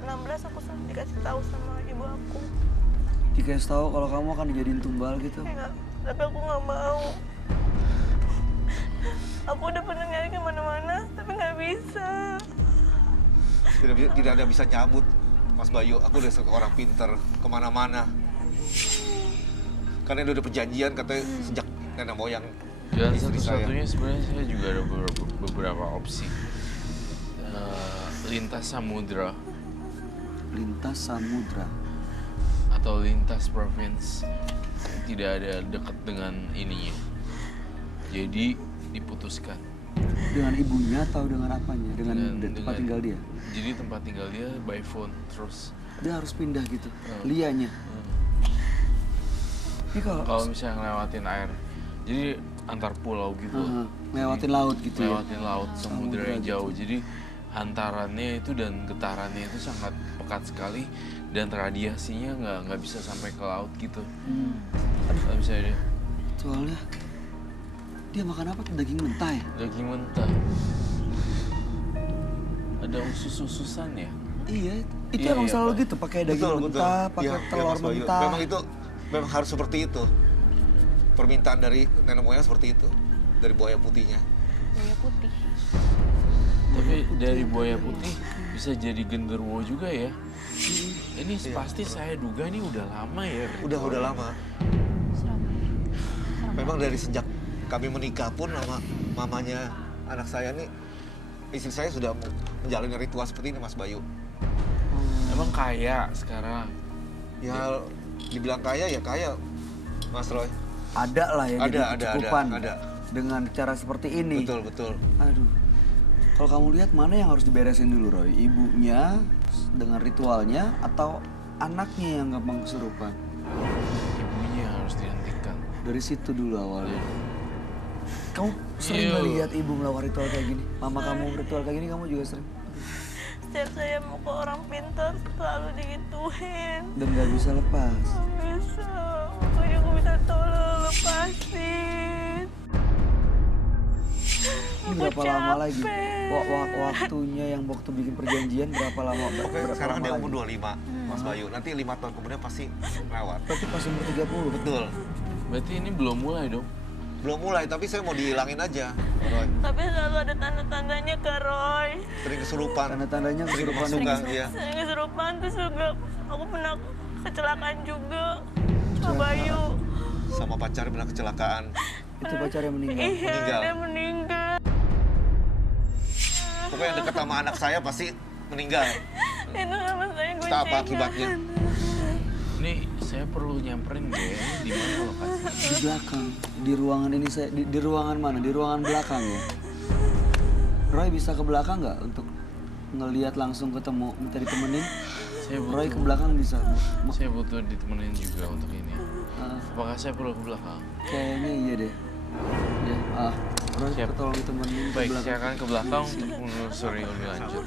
16 aku sudah dikasih tahu sama ibu aku. Dikasih tahu kalau kamu akan dijadiin tumbal gitu. Enggak, tapi aku nggak mau. Aku udah pernah nyari kemana-mana, tapi nggak bisa. Tidak ada bisa nyambut, Mas Bayu. Aku udah seorang pinter kemana-mana. Karena udah perjanjian katanya sejak nenek moyang Dan istri saya. satu-satunya sebenarnya saya juga ada beberapa opsi. Lintas samudra Lintas samudra. atau lintas provinsi, tidak ada dekat dengan ininya. Jadi diputuskan. Dengan ibunya atau dengan apanya? Dengan tempat tinggal dia? Jadi tempat tinggal dia by phone terus. Dia harus pindah gitu, Lianya. Ini Kalau misalnya ngelewatin air, jadi antar pulau gitu. lewatin laut gitu ya? Lewatin laut, samudra yang jauh. Jadi hantarannya itu dan getarannya itu sangat pekat sekali dan radiasinya nggak bisa sampai ke laut gitu. Kalau misalnya dia Soalnya dia makan apa tuh? Daging mentah ya? daging mentah, ada usus-ususan ya. Iya, itu Iya, emang iya, selalu Pak. gitu, pakai daging mentah, pakai Iya, telur Mas Bayu. mentah. Memang harus seperti itu. Permintaan dari nenek moyang seperti itu. Dari buaya putihnya. Buaya putih. Tapi dari buaya putih bisa jadi genderuwo juga ya. Ini pasti saya duga ini udah lama ya. Udah lama. Memang dari sejak kami menikah pun sama mamanya anak saya nih, istri saya sudah menjalani ritual seperti ini, Mas Bayu. Emang kaya sekarang. Ya, dibilang kaya ya kaya, Mas Roy. Ada lah ya, jadi kecukupan. Ada. Dengan cara seperti ini. Betul. Aduh. Kalau kamu lihat mana yang harus diberesin dulu, Roy? Ibunya dengan ritualnya atau anaknya yang gampang kesurupan? Ibunya harus dihentikan. Dari situ dulu awalnya. Kamu sering nggak lihat ibu melakukan ritual kayak gini? Mama kamu ritual kayak gini, kamu juga sering? Setiap saya mau ke orang pintar selalu digituin. Dan nggak bisa lepas. Nggak bisa. Makanya aku minta tolong lepasin. Ini berapa lama lagi? Waktunya yang waktu bikin perjanjian berapa lama? Oke, Berapa sekarang lama dia lagi? umur 25, Mas Bayu. Nanti 5 tahun kemudian pasti lewat. Berarti pas umur 30. Betul. Berarti ini belum mulai dong. Belum mulai, tapi saya mau dihilangin aja, Roy. Tapi selalu ada tanda-tandanya ke Roy. Sering kesurupan. Tanda-tandanya Sering kesurupan. kemasukan, ya. Sering kesurupan, terus juga aku pernah kecelakaan juga. Sama Bayu. Sama pacar pernah kecelakaan. Itu pacar yang meninggal. Iya, Meninggal. dia meninggal. Pokoknya yang dekat sama anak saya pasti meninggal. Itu sama saya gue Entah apa akibatnya. Ini saya perlu nyamperin deh. Di mana lokasinya? Di belakang, di ruangan ini saya di ruangan mana? Di ruangan belakang ya. Roy bisa ke belakang nggak untuk ngelihat langsung ketemu, minta ditemenin? Saya butuh, Roy ke belakang bisa. saya butuh ditemenin juga untuk ini. Ah, Apakah saya perlu ke belakang? kayaknya iya deh. Ya, Roy Siap. tolong ditemenin ke Baik, belakang. saya akan ke belakang untuk menelusuri lebih lanjut.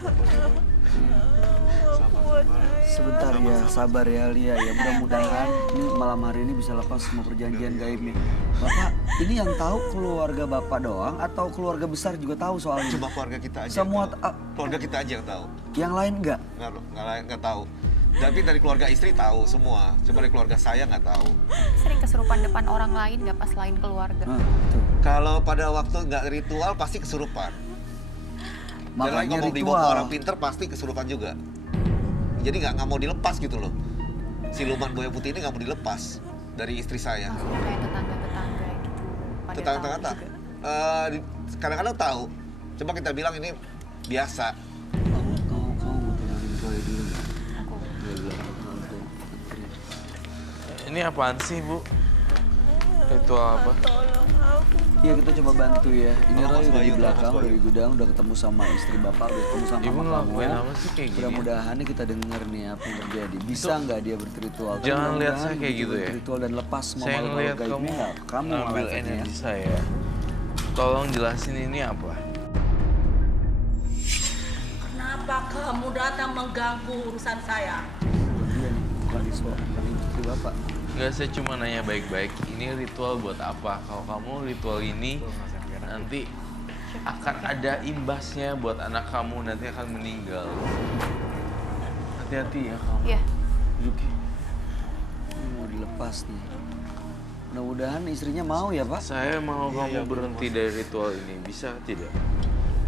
Sebentar ya, sabar ya Lia ya. Mudah-mudahan ini malam hari ini bisa lepas semua perjanjian gaibnya. Bapak, ini yang tahu keluarga Bapak doang atau keluarga besar juga tahu soalnya? Cuma keluarga kita aja. Semua yang tahu. Keluarga kita aja yang tahu. Yang lain enggak? Nggak tahu. Tapi dari keluarga istri tahu semua. Cuma dari keluarga saya nggak tahu. Sering kesurupan depan orang lain, nggak pas lain keluarga. Betul. Kalau pada waktu nggak ritual pasti kesurupan. Dan lagi Makanya ngomong dibawa ke ritual. orang pinter pasti kesurupan juga. Jadi nggak mau dilepas gitu loh. Siluman buaya putih ini nggak mau dilepas dari istri saya. Maksudnya kayak tetangga-tetangga gitu. Pada Tetangga tahu tak. juga. Kadang-kadang tahu. Coba kita bilang ini biasa. Kamu mau tenangin Roy dulu nggak? Aku Dia bilang nanti. Ini apaan sih, Bu? Ritual apa? Tolong aku. Iya, kita coba bantu ya. Ini Tolong, Roy Mas udah di Bayu, belakang, Mas udah Bayu. di gudang, udah ketemu sama istri Bapak, udah ketemu sama Ibu mama kamu. ngelakuin apa sih kayak gini? Mudah-mudahan nih kita denger nih apa yang terjadi. Bisa nggak dia berritual? Jangan lihat Mudah-mudahan saya kayak dia gitu ya. Berritual dan lepas semua Saya makhluk ngeliat gaibnya kamu nggak? Kamu ambil malah efeknya. energi saya. Tolong jelasin ini apa? Kenapa kamu datang mengganggu urusan saya? bukan istri Bapak. Enggak, saya cuma nanya baik-baik. Ini ritual buat apa? Kalau kamu ritual ini nanti akan ada imbasnya buat anak kamu, nanti akan meninggal. Hati-hati ya kamu. Iya. Yuki. Ini mau dilepas nih. Mudah-mudahan istrinya mau ya, Pak. Saya mau kamu berhenti dari ritual ini. Bisa tidak?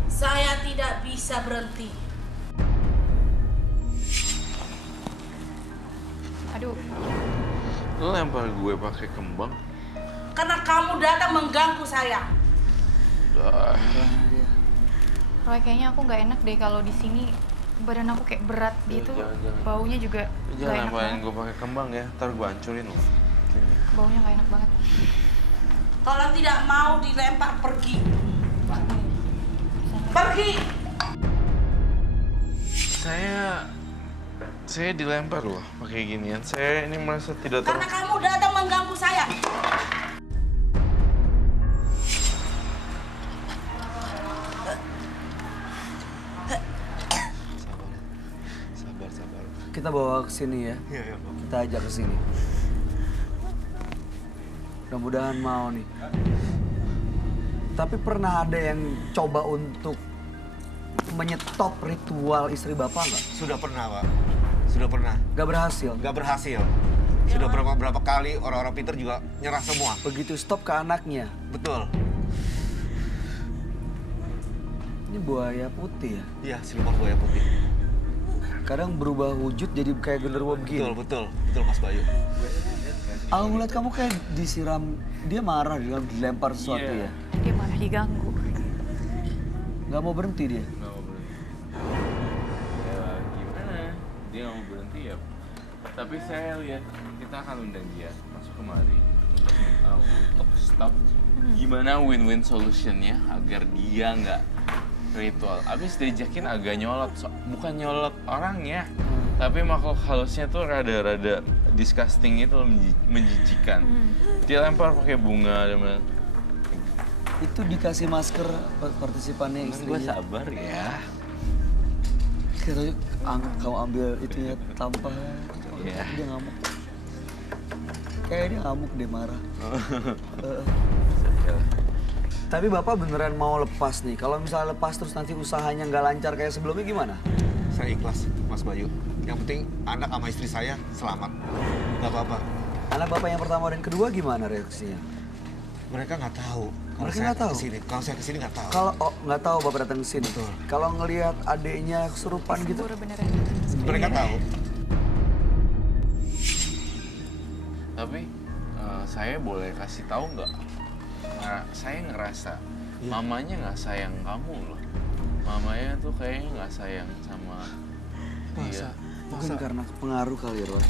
Saya tidak bisa berhenti. Aduh, Lo lempar gue pakai kembang. Karena kamu datang mengganggu saya. Udah. Roy, kayaknya aku nggak enak deh kalau di sini badan aku kayak berat gitu. Jangan. Baunya juga nggak Jangan enak lemparin banget. gue pakai kembang ya. Ntar gue hancurin lo. Baunya nggak enak banget. Kalau tidak mau dilempar, pergi. Pergi. Saya dilempar loh pakai ginian. Saya ini merasa tidak Karena kamu datang mengganggu saya. Sabar. Kita bawa ke sini ya. Iya, Pak. Kita ajak ke sini. Mudah-mudahan mau nih. Tapi pernah ada yang coba untuk menyetop ritual istri Bapak nggak? Sudah pernah, Pak. Sudah pernah. Nggak berhasil. Nggak berhasil. Sudah berapa kali orang-orang Peter juga nyerah semua. Begitu stop ke anaknya. Betul. Ini buaya putih ya. Iya, siluman buaya putih. Kadang berubah wujud jadi kayak genderuwo begini. Betul Mas Bayu. Aku ngeliat kamu kayak disiram, dia marah dilempar sesuatu ya. Dia malah diganggu. Nggak mau berhenti dia. Nggak mau berhenti. Ya gimana? Dia nggak mau berhenti ya. Tapi saya lihat kita akan undang dia masuk kemari untuk stop. Gimana win-win solutionnya agar dia nggak ritual. Abis diajakin agak nyolot, bukan nyolot orangnya, tapi makhluk halusnya tuh rada-rada disgusting itu, menjijikan. Dia lempar pakai bunga dan Itu dikasih masker partisipannya gue istrinya. sabar ya. Kita kamu ambil itunya tampah. Iya. Dia ngamuk. Kayak dia ngamuk, dia marah. Tapi Bapak beneran mau lepas nih. Kalau misalnya lepas terus nanti usahanya nggak lancar kayak sebelumnya gimana? Saya ikhlas, Mas Bayu. Yang penting anak sama istri saya selamat. Nggak apa-apa. Anak Bapak yang pertama dan kedua gimana reaksinya? Mereka nggak tahu. Kalau Mereka saya nggak tahu? kesini. Kalau saya kesini nggak tahu. Kalau nggak tahu Bapak datang ke sini. Betul. Kalau ngelihat adiknya kesurupan gitu, Buru beneran. Mereka tahu. Tapi saya boleh kasih tahu nggak? Nah, saya ngerasa mamanya nggak sayang kamu loh. Mamanya tuh kayaknya nggak sayang sama dia. mungkin karena pengaruh kali Roy.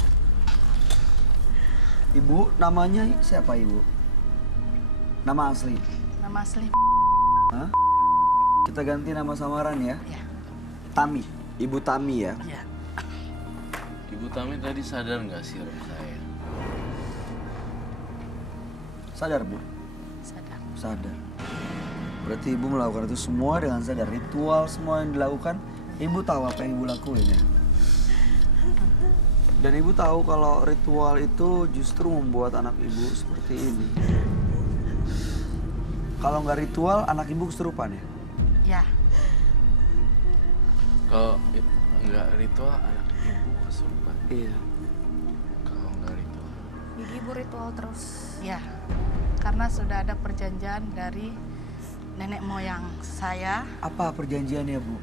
Ibu namanya siapa Ibu? Nama asli? Nama asli. Hah? Kita ganti nama samaran ya? Ya. Tami. Ibu Tami ya? Ya. Ibu Tami tadi sadar nggak siram saya? Sadar Bu? Sadar. Sadar. Berarti Ibu melakukan itu semua dengan sadar. Ritual semua yang dilakukan, Ibu tahu apa yang Ibu lakuin ya? Dan Ibu tahu kalau ritual itu justru membuat anak Ibu seperti ini. Kalau nggak ritual, anak Ibu kesurupan ya? Ya. Kalau nggak ritual anak ibu kesurupan. Iya. Kalau nggak ritual. Jadi ibu ritual terus. Ya. Karena sudah ada perjanjian dari nenek moyang saya. Apa perjanjiannya Bu?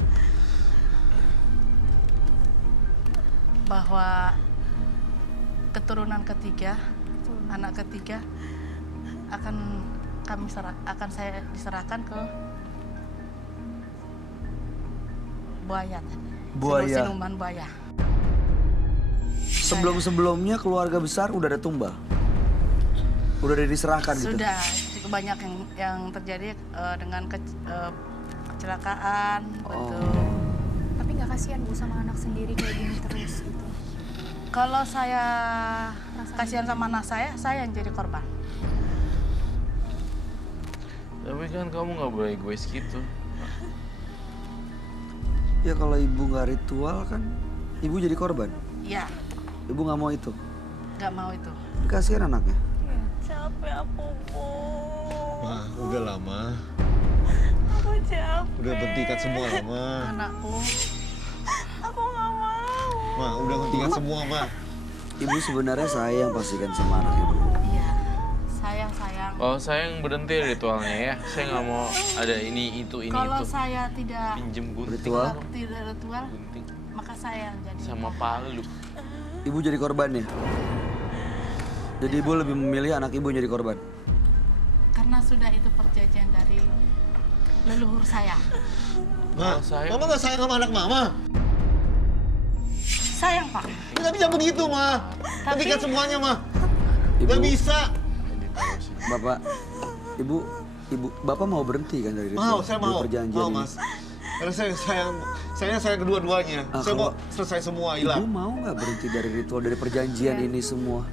Bahwa keturunan ketiga, anak ketiga akan saya diserahkan ke buaya. Buaya. Siluman buaya. Sebelum-sebelumnya keluarga besar udah ada tumbal? Udah ada diserahkan gitu? Sudah cukup banyak yang terjadi dengan kecelakaan. Betul. Tapi nggak kasihan Bu sama anak sendiri kayak gini terus gitu. Kalau saya kasihan sama anak saya yang jadi korban. Tapi kan kamu nggak boleh egois gitu. Ya kalau Ibu nggak ritual kan, Ibu jadi korban? Ya. Ibu nggak mau itu. Nggak mau itu. Kasihan anaknya. Capek aku, Bu. Ma, udah lama. Aku capek. Udah hentikan semua lah, Ma. Anakku. Aku nggak mau. Ma, udah hentikan semua, Ma. Ibu sebenarnya sayang pastikan sama anak ibu. Iya. Sayang. Kalau sayang berhenti ritualnya ya. Saya nggak mau ada ini itu. Kalau saya tidak Pinjem gunting. Ritual? tidak ritual, Gunting maka saya yang jadi. sama palu. Ibu jadi korbannya. Jadi ibu lebih memilih anak ibu jadi korban. Karena sudah itu perjanjian dari leluhur saya. Ma, sayang. Mama nggak sayang sama anak Mama. Sayang, Pak. Nggak bisa begitu, Ma. Hentikan semuanya, Ma. Nggak bisa. Bapak, ibu, bapak mau berhenti kan dari Mau, ritual, saya dari mau. perjanjian Mau, ini? Mas. Karena saya sayang kedua-duanya. Ah, Saya mau kalau selesai semua, Ibu hilang. mau nggak berhenti dari ritual, dari perjanjian ini semua?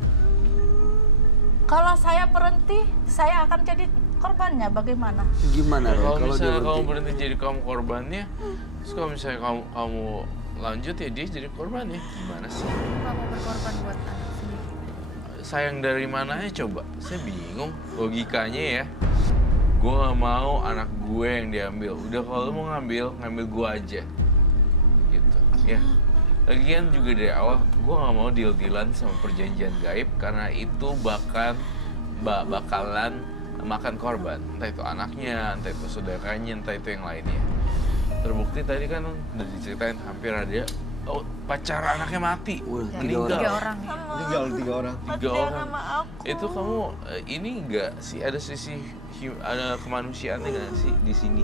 Kalau saya berhenti, saya akan jadi korbannya. Bagaimana? Gimana, Roy, Kalau kalau dia misalnya kamu berhenti? berhenti jadi kamu korbannya, terus kalau misalnya kamu lanjut ya dia jadi korbannya. Gimana sih? Nggak mau berkorban buat anak sendiri. Sayang dari mananya coba? Saya bingung logikanya ya. Gue gak mau anak gue yang diambil. Udah kalau lu mau ngambil gue aja. Gitu ya. Lagian juga dari awal gue gak mau deal-dealan sama perjanjian gaib karena itu bakalan makan korban. Entah itu anaknya, entah itu saudaranya, entah itu yang lainnya. Terbukti tadi kan udah diceritain hampir ada pacar anaknya mati. Meninggal. 3 orang ya. Tinggal 3 orang. 3 orang. Sama aku. Itu kamu ini enggak sih ada sisi ada kemanusiaannya nggak sih di sini?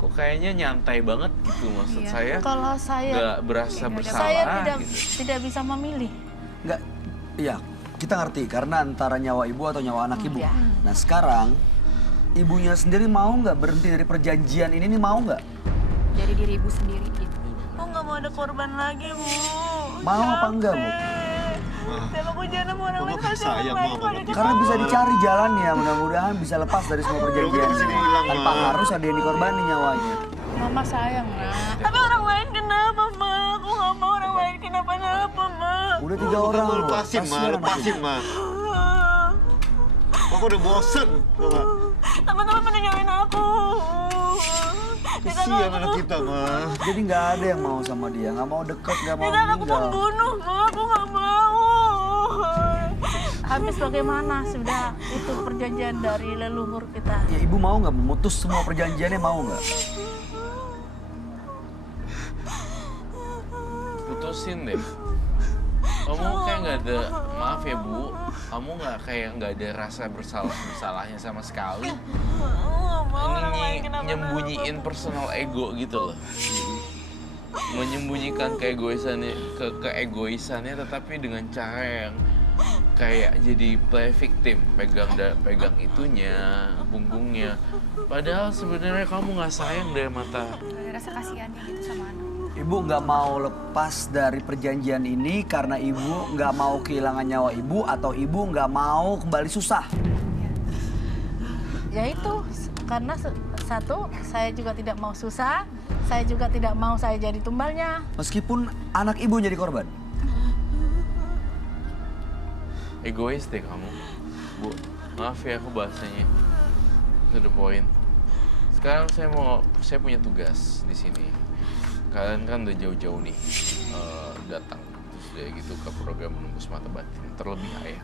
Kok kayaknya nyantai banget gitu maksud Iya. saya? Kalau saya Nggak berasa bersalah saya gitu. tidak bisa memilih. Nggak, iya, kita ngerti karena antara nyawa ibu atau nyawa anak ibu. Iya. Nah sekarang, ibunya sendiri mau nggak berhenti dari perjanjian ini mau nggak? Dari diri ibu sendiri gitu. Aku nggak mau ada korban lagi, Bu. Mau apa enggak, Bu? Tapi aku jangan sama orang Mama lain, pasti sayang, orang lain Mama. pada Karena bisa dicari jalannya, mudah-mudahan bisa lepas dari semua perjanjian Di sini ini. hilang, Tanpa Ma. harus ada yang dikorbanin nyawanya. Mama sayang, Nak. Tapi orang lain kenapa, Ma? Aku nggak mau orang lain kenapa-napa, Ma. Udah 3 orang loh. Lepasin, Ma. Kasihan anak Lepasin, ibu. Ma. Aku udah bosen. Tau nggak? Teman-teman pada nyalain aku. Kesian anak kita, Ma. Jadi nggak ada yang mau sama dia, nggak mau deket, nggak mau Kita aku meninggal. pembunuh, Ma. Aku nggak mau. Habis bagaimana sudah itu perjanjian dari leluhur kita. Ya ibu mau nggak memutus semua perjanjiannya, mau nggak? Putusin deh. Kamu kayak nggak ada, maaf ya Bu, kamu nggak ada rasa bersalahnya sama sekali. Nyembunyiin personal ego gitu loh. Menyembunyikan keegoisannya tetapi dengan cara yang kayak jadi play victim, pegang itunya, punggungnya. Padahal sebenarnya kamu nggak sayang dari mata. Nggak ada rasa kasihannya gitu sama anak. Ibu nggak mau lepas dari perjanjian ini karena ibu nggak mau kehilangan nyawa ibu atau ibu nggak mau kembali susah. Ya itu karena satu saya juga tidak mau susah, saya juga tidak mau saya jadi tumbalnya. Meskipun anak ibu jadi korban. Egois deh kamu, Bu. Maaf ya aku bahasanya to the point. Sekarang saya punya tugas di sini. Kalian kan udah jauh-jauh nih datang terus dia gitu ke program Menembus Mata Batin. Terlebih ayah,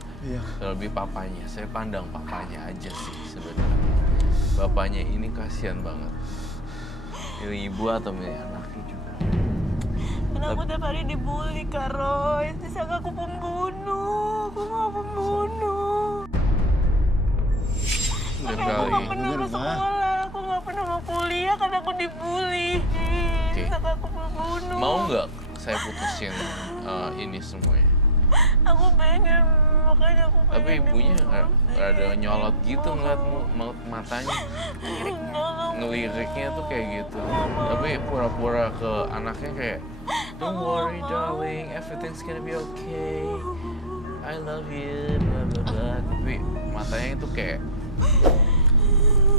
terlebih papanya. Saya pandang papanya aja sih sebenarnya. Bapaknya ini kasihan banget. Milih ibu atau milih anaknya juga. Kenapa tiap hari dibully, Kak Roy? Disangka aku pembunuh. Aku nggak pembunuh. Dan Tapi aku kali nggak pernah ke sekolah. Aku nggak pernah mau kuliah karena aku dibully. Oke. Disangka aku pembunuh. mau nggak saya putusin ini semuanya? Aku pengen, makanya aku pengen. Tapi ibunya rada nyolot gitu ngeliat matanya. Ngeliriknya tuh kayak gitu. Tapi pura-pura ke anaknya kayak, don't worry darling, everything's gonna be okay. I love you, bla bla bla. Tapi matanya itu kayak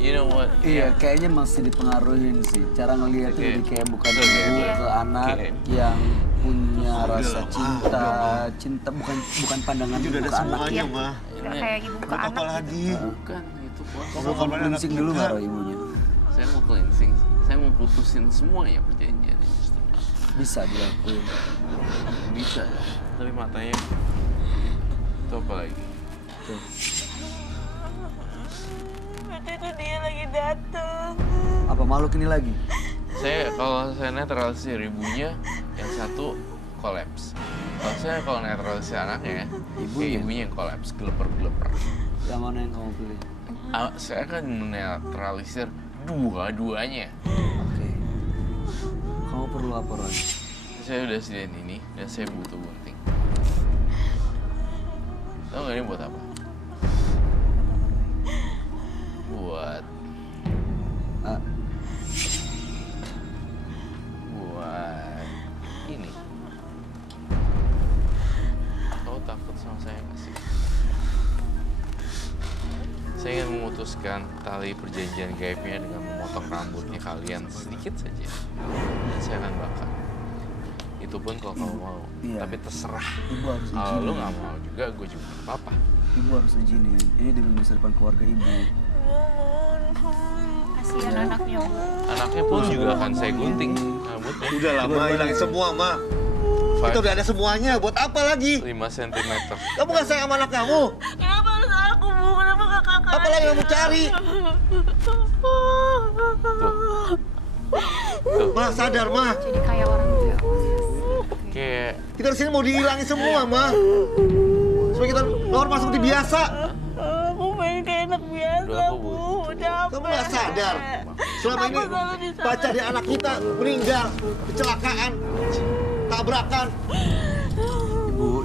You know what? Iya, kayaknya masih dipengaruhin sih. Cara ngelihat Oke. jadi kayak bukan Oke. ibu ke anak Oke. yang punya rasa cinta bukan pandangan Ini ibu udah ada ke anak. semuanya, Ma. Nggak kayak ibu ke Buat anak apa gitu. lagi? Bukan itu Bos. Kamu cleansing dulu nggak Roy ibunya? Saya mau cleansing. Saya mau putusin semua ya perjanjian justru. Bisa dilakuin. Bisa, tapi matanya itu apa lagi? Tuh. Waktu itu dia lagi datang. Apa makhluk ini lagi? Kalau saya netralisir ibunya, yang satu kolaps. Kalau netralisir anaknya, ibunya yang kolaps, geleper-geleper. Yang mana yang kamu pilih? Saya akan menetralisir dua-duanya. Oke. Kamu perlu apa Roy? Saya udah sediain ini dan saya butuh gunting. Tahu nggak ini buat apa? Buat ini. Kamu takut sama saya nggak sih? Saya ingin memutuskan tali perjanjian gaibnya dengan memotong rambutnya kalian sedikit saja. Dan saya akan bakar. Itu pun kalau kamu mau. Iya. Tapi terserah. Ibu harus Kalau lu izinin. nggak mau juga, gue juga nggak apa-apa. Ibu harus izinin. Ini demi masa depan keluarga ibu. Kasihan anaknya, Bu. Anaknya pun juga akan saya gunting rambutnya. Udah lah, Ma. Hilangin semua, Ma. Kita udah ada semuanya. Buat apa lagi? 5 cm. Kamu nggak sayang sama anak kamu? Kenapa harus aku, Bu? Kenapa gak kakak? Apa lagi kamu cari? Tuh. Ma, sadar, Ma. Jadi kayak orang tua. Kayak Kita di sini mau dihilangin semua, Ma. Supaya kita keluar masuk seperti biasa. Aku pengen kayak anak biasa, Udah, aku Bu. Capek. Kamu nggak sadar? Selama ini Aku selalu disalahin. pacar di anak kita meninggal, kecelakaan, tabrakan.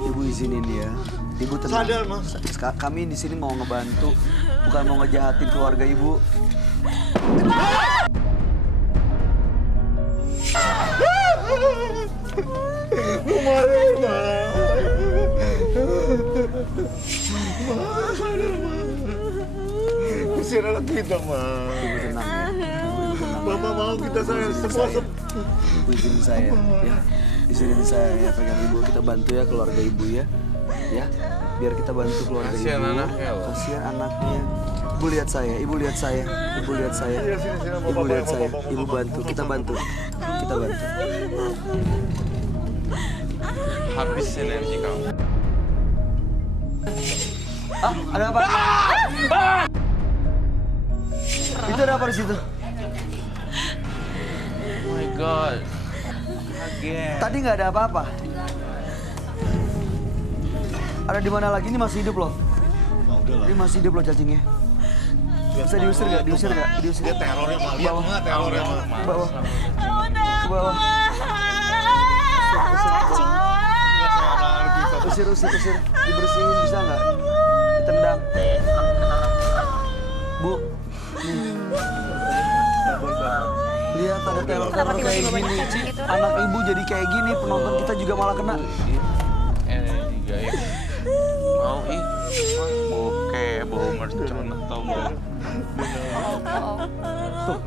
Ibu izinin ya. Ibu tenang. Sadar, Mas. Kami di sini mau ngebantu, bukan mau ngejahatin keluarga ibu. Usir anak kita, Ma. Ibu tenang ya. Ibu tenang. Bapak mau kita sayang semua. Ibu izinin saya ya. Izinin saya ya pegang ibu, kita bantu ya keluarga ibu ya. Ya, biar kita bantu keluarga Kasihan ibu. anaknya loh. Kasihan anaknya. Ibu lihat saya, ibu lihat saya, ibu lihat saya. Iya, sini, Ibu lihat saya, ibu bantu, kita bantu. Kita bantu. habis energi kamu. Ah, ada apa? Itu ada apa di situ? Oh my god. Again. Tadi nggak ada apa-apa. Ada di mana lagi? Ini masih hidup loh. Ini masih hidup loh cacingnya. Bisa diusir nggak? Diusir nggak? Diusir. Dia terornya Ma. Lihat, Ma, terornya, Ma. Ke bawah. Aku Ke bawah. takut. Usir. Dibersihin bisa nggak? Ditendang. Bu, nih. Lihat ada teror-teror kayak gini. Anak ibu jadi kayak gini, penonton kita juga malah kena. Energi gaib. Mau ih. Bau kayak bau mercon atau bau. Tuh,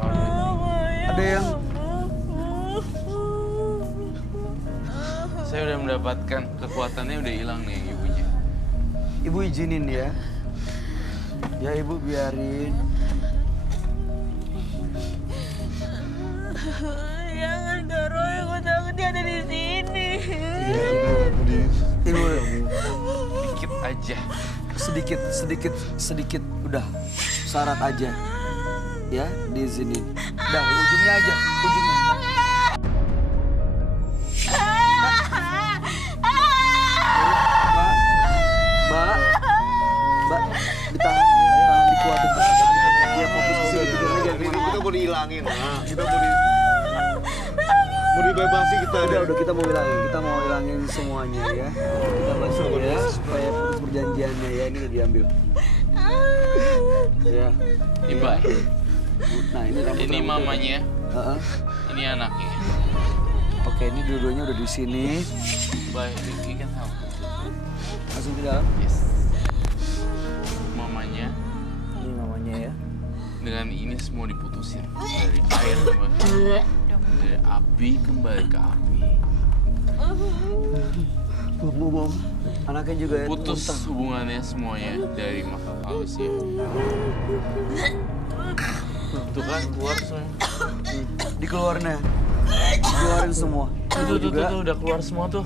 ada yang Saya udah mendapatkan kekuatannya udah hilang nih ibunya. ibu izinin ya. Ya ibu biarin. Jangan Roy, aku takut dia ada di sini. Ibu Dikit aja. sedikit udah syarat aja. Ya, diizinin. Udah ujungnya aja, ujungnya. Mbak, ditahan, dikuatin. Dia fokus ke sini, pikirnya jangan kemana. Kita mau dihilangin, Ma. Kita mau dibebasi kita. Udah kita mau hilangin semuanya ya. Kita bantu ya supaya putus perjanjiannya ya, ini udah diambil. Ya. Iba. Nah ini rambut. Ini mamanya, Heeh. ini anaknya. Oke, ini dua-duanya udah di sini. Bye, you can help. Langsung ke dalam. Yes. Mamanya, Ini mamanya ya. Dengan ini semua diputusin. Dari air kembali, dari api kembali ke api. Bom. Anaknya juga ya. Putus hubungannya semuanya dari makhluk halusnya. Tuh kan keluar semuanya. Dikeluarin ya. Keluarin semua. Tuh, udah keluar semua tuh.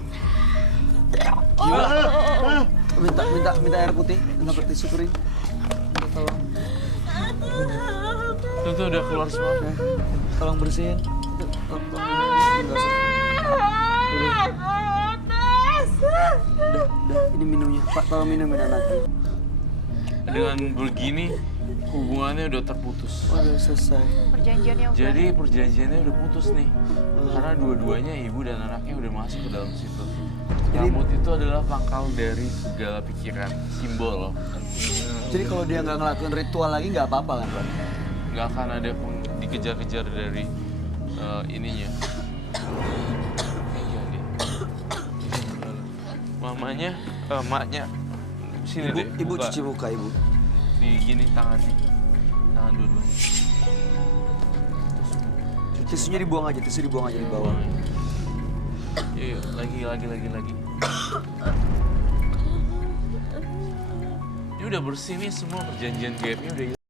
Gila. Minta air putih, minta tisu kering. Tolong. Tuh udah keluar semua. Tolong bersihin. Udah, ini minumnya. Pak, tolong minumin anaknya. Dengan begini, hubungannya udah terputus. Oh, udah selesai. Perjanjiannya udah. Jadi perjanjiannya udah putus nih. Karena dua-duanya ibu dan anaknya udah masuk ke dalam situ. Rambut itu adalah pangkal dari segala pikiran, simbol loh. Jadi kalau dia nggak ngelakuin ritual lagi nggak apa-apa kan, Pak? Nggak akan ada pun dikejar-kejar dari ininya. Jadi, maknya, sini deh. Ibu buka. cuci muka, Ibu. Di gini tangannya, tangan dua-duanya. Tisunya dibuang aja, tisu dibuang aja di bawah. Iya, lagi. Ini udah bersih nih semua perjanjian gaibnya udah hilang.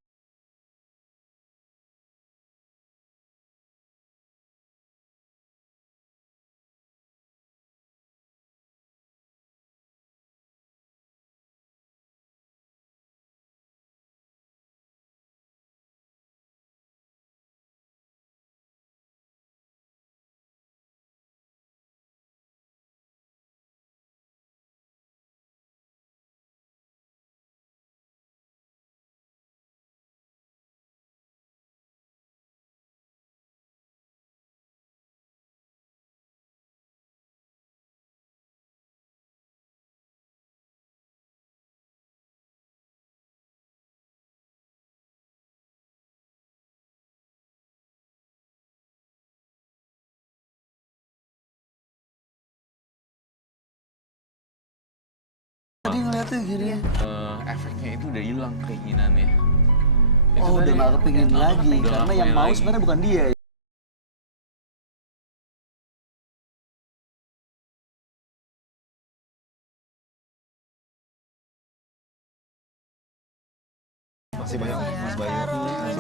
Tadi ngeliatnya gini ya. Efeknya itu udah hilang keinginannya. Itu Oh, tadi udah nggak kepingin lagi. udah Karena nggak yang pengen mau lagi. sebenarnya bukan dia ya. Masih banyak Mas Bayu.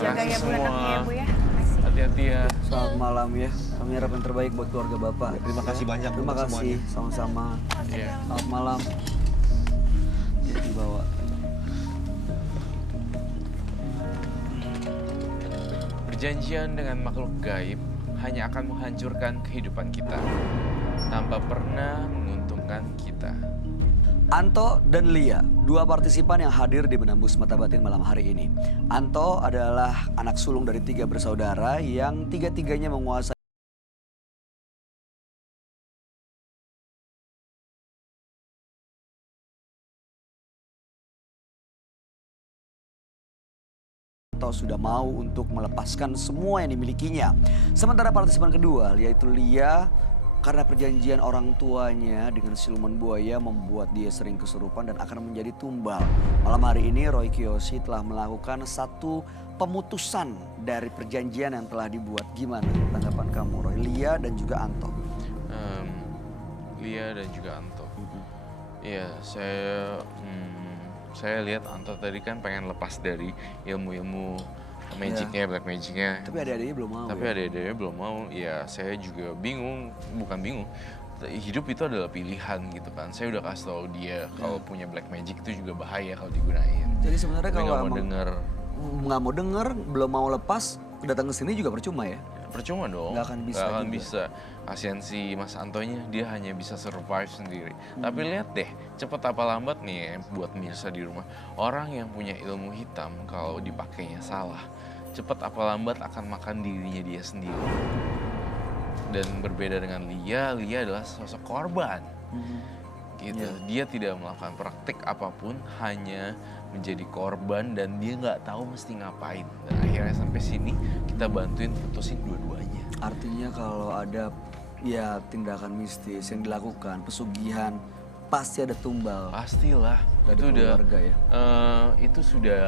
Jaga ya Bu semua. anaknya ya Bu ya. Makasih. Hati-hati ya. Selamat malam ya. Kami harap yang terbaik buat keluarga Bapak. Terima kasih banyak Terima untuk kasih. Sama-sama. Iya. Selamat malam. Ya, dibawa. Perjanjian dengan makhluk gaib hanya akan menghancurkan kehidupan kita tanpa pernah menguntungkan kita. Anto dan Lia, dua partisipan yang hadir di Menembus Mata Batin malam hari ini. Anto adalah anak sulung dari 3 bersaudara yang tiga-tiganya menguasai Anto sudah mau untuk melepaskan semua yang dimilikinya. Sementara partisipan kedua, yaitu Lia, karena perjanjian orang tuanya dengan siluman buaya membuat dia sering kesurupan dan akan menjadi tumbal. Malam hari ini Roy Kiyoshi telah melakukan satu pemutusan dari perjanjian yang telah dibuat. Gimana tanggapan kamu Roy, Lia dan juga Anto? Lia dan juga Anto. Iya, saya lihat Anto tadi kan pengen lepas dari ilmu-ilmu magicnya, black magicnya. Tapi adik-adiknya belum mau. Tapi adik-adiknya belum mau. Ya saya juga bingung, bukan bingung. Hidup itu adalah pilihan gitu kan. Saya udah kasih tau dia kalau punya black magic itu juga bahaya kalau digunain. Jadi sebenarnya Tapi kalau nggak mau emang nggak mau denger, belum mau lepas, datang ke sini juga percuma ya? Percuma dong. Nggak akan bisa Nggak akan juga. bisa. Kasian si Mas Antonya, dia hanya bisa survive sendiri. Tapi lihat deh, cepet apa lambat nih buat Mirsa di rumah. Orang yang punya ilmu hitam kalau dipakainya salah, cepet apa lambat akan makan dirinya dia sendiri. Dan berbeda dengan Lia adalah sosok korban. Gitu. Dia tidak melakukan praktik apapun, hanya menjadi korban dan dia nggak tahu mesti ngapain. Dan akhirnya sampai sini kita bantuin putusin dua-duanya. Artinya kalau ada ya tindakan mistis yang dilakukan, pesugihan, pasti ada tumbal. Pastilah. Dari Itu udah keluarga ya. itu sudah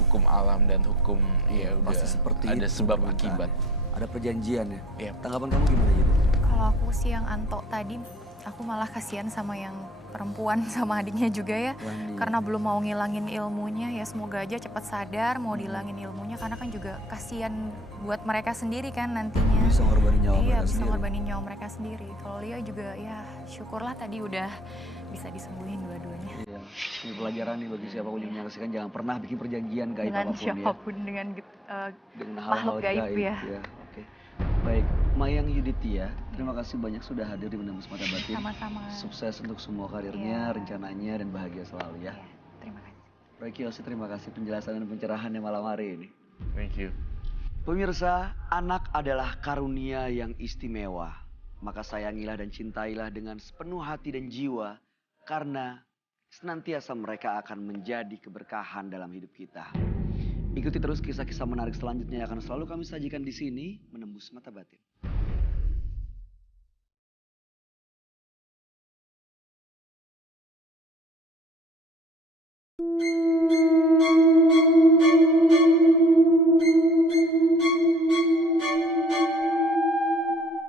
hukum alam dan hukum ya udah Pasti seperti ada itu sebab permintaannya. akibat. Ada perjanjian ya. Iya. Tanggapan kamu gimana gitu? Kalau aku sih yang Anto tadi, aku malah kasihan sama yang perempuan sama adiknya juga ya. Wandi. Karena belum mau ngilangin ilmunya, ya semoga aja cepat sadar mau dihilangin ilmunya. Karena kan juga kasihan buat mereka sendiri kan nantinya. Bisa ngorbanin nyawa Iya, mereka bisa sendiri. ngorbanin nyawa mereka sendiri. Kalau Lia juga ya syukurlah tadi udah bisa disembuhin dua-duanya. Iya. Ini pelajaran nih bagi siapapun yang menyaksikan, jangan pernah bikin perjanjian gaib Dengan apapun ya. siapapun, dengan Dengan makhluk gaib ya. Oke. Baik, Mayang Yuditya, terima kasih banyak sudah hadir di Menembus Mata Batin. Sama-sama. Sukses untuk semua karirnya, Iya. rencananya, dan bahagia selalu ya. Iya, terima kasih. Roy Kiyoshi, terima kasih penjelasan dan pencerahannya malam hari ini. Thank you. Pemirsa, anak adalah karunia yang istimewa. Maka sayangilah dan cintailah dengan sepenuh hati dan jiwa, karena senantiasa mereka akan menjadi keberkahan dalam hidup kita. Ikuti terus kisah-kisah menarik selanjutnya yang akan selalu kami sajikan di sini, Menembus Mata Batin.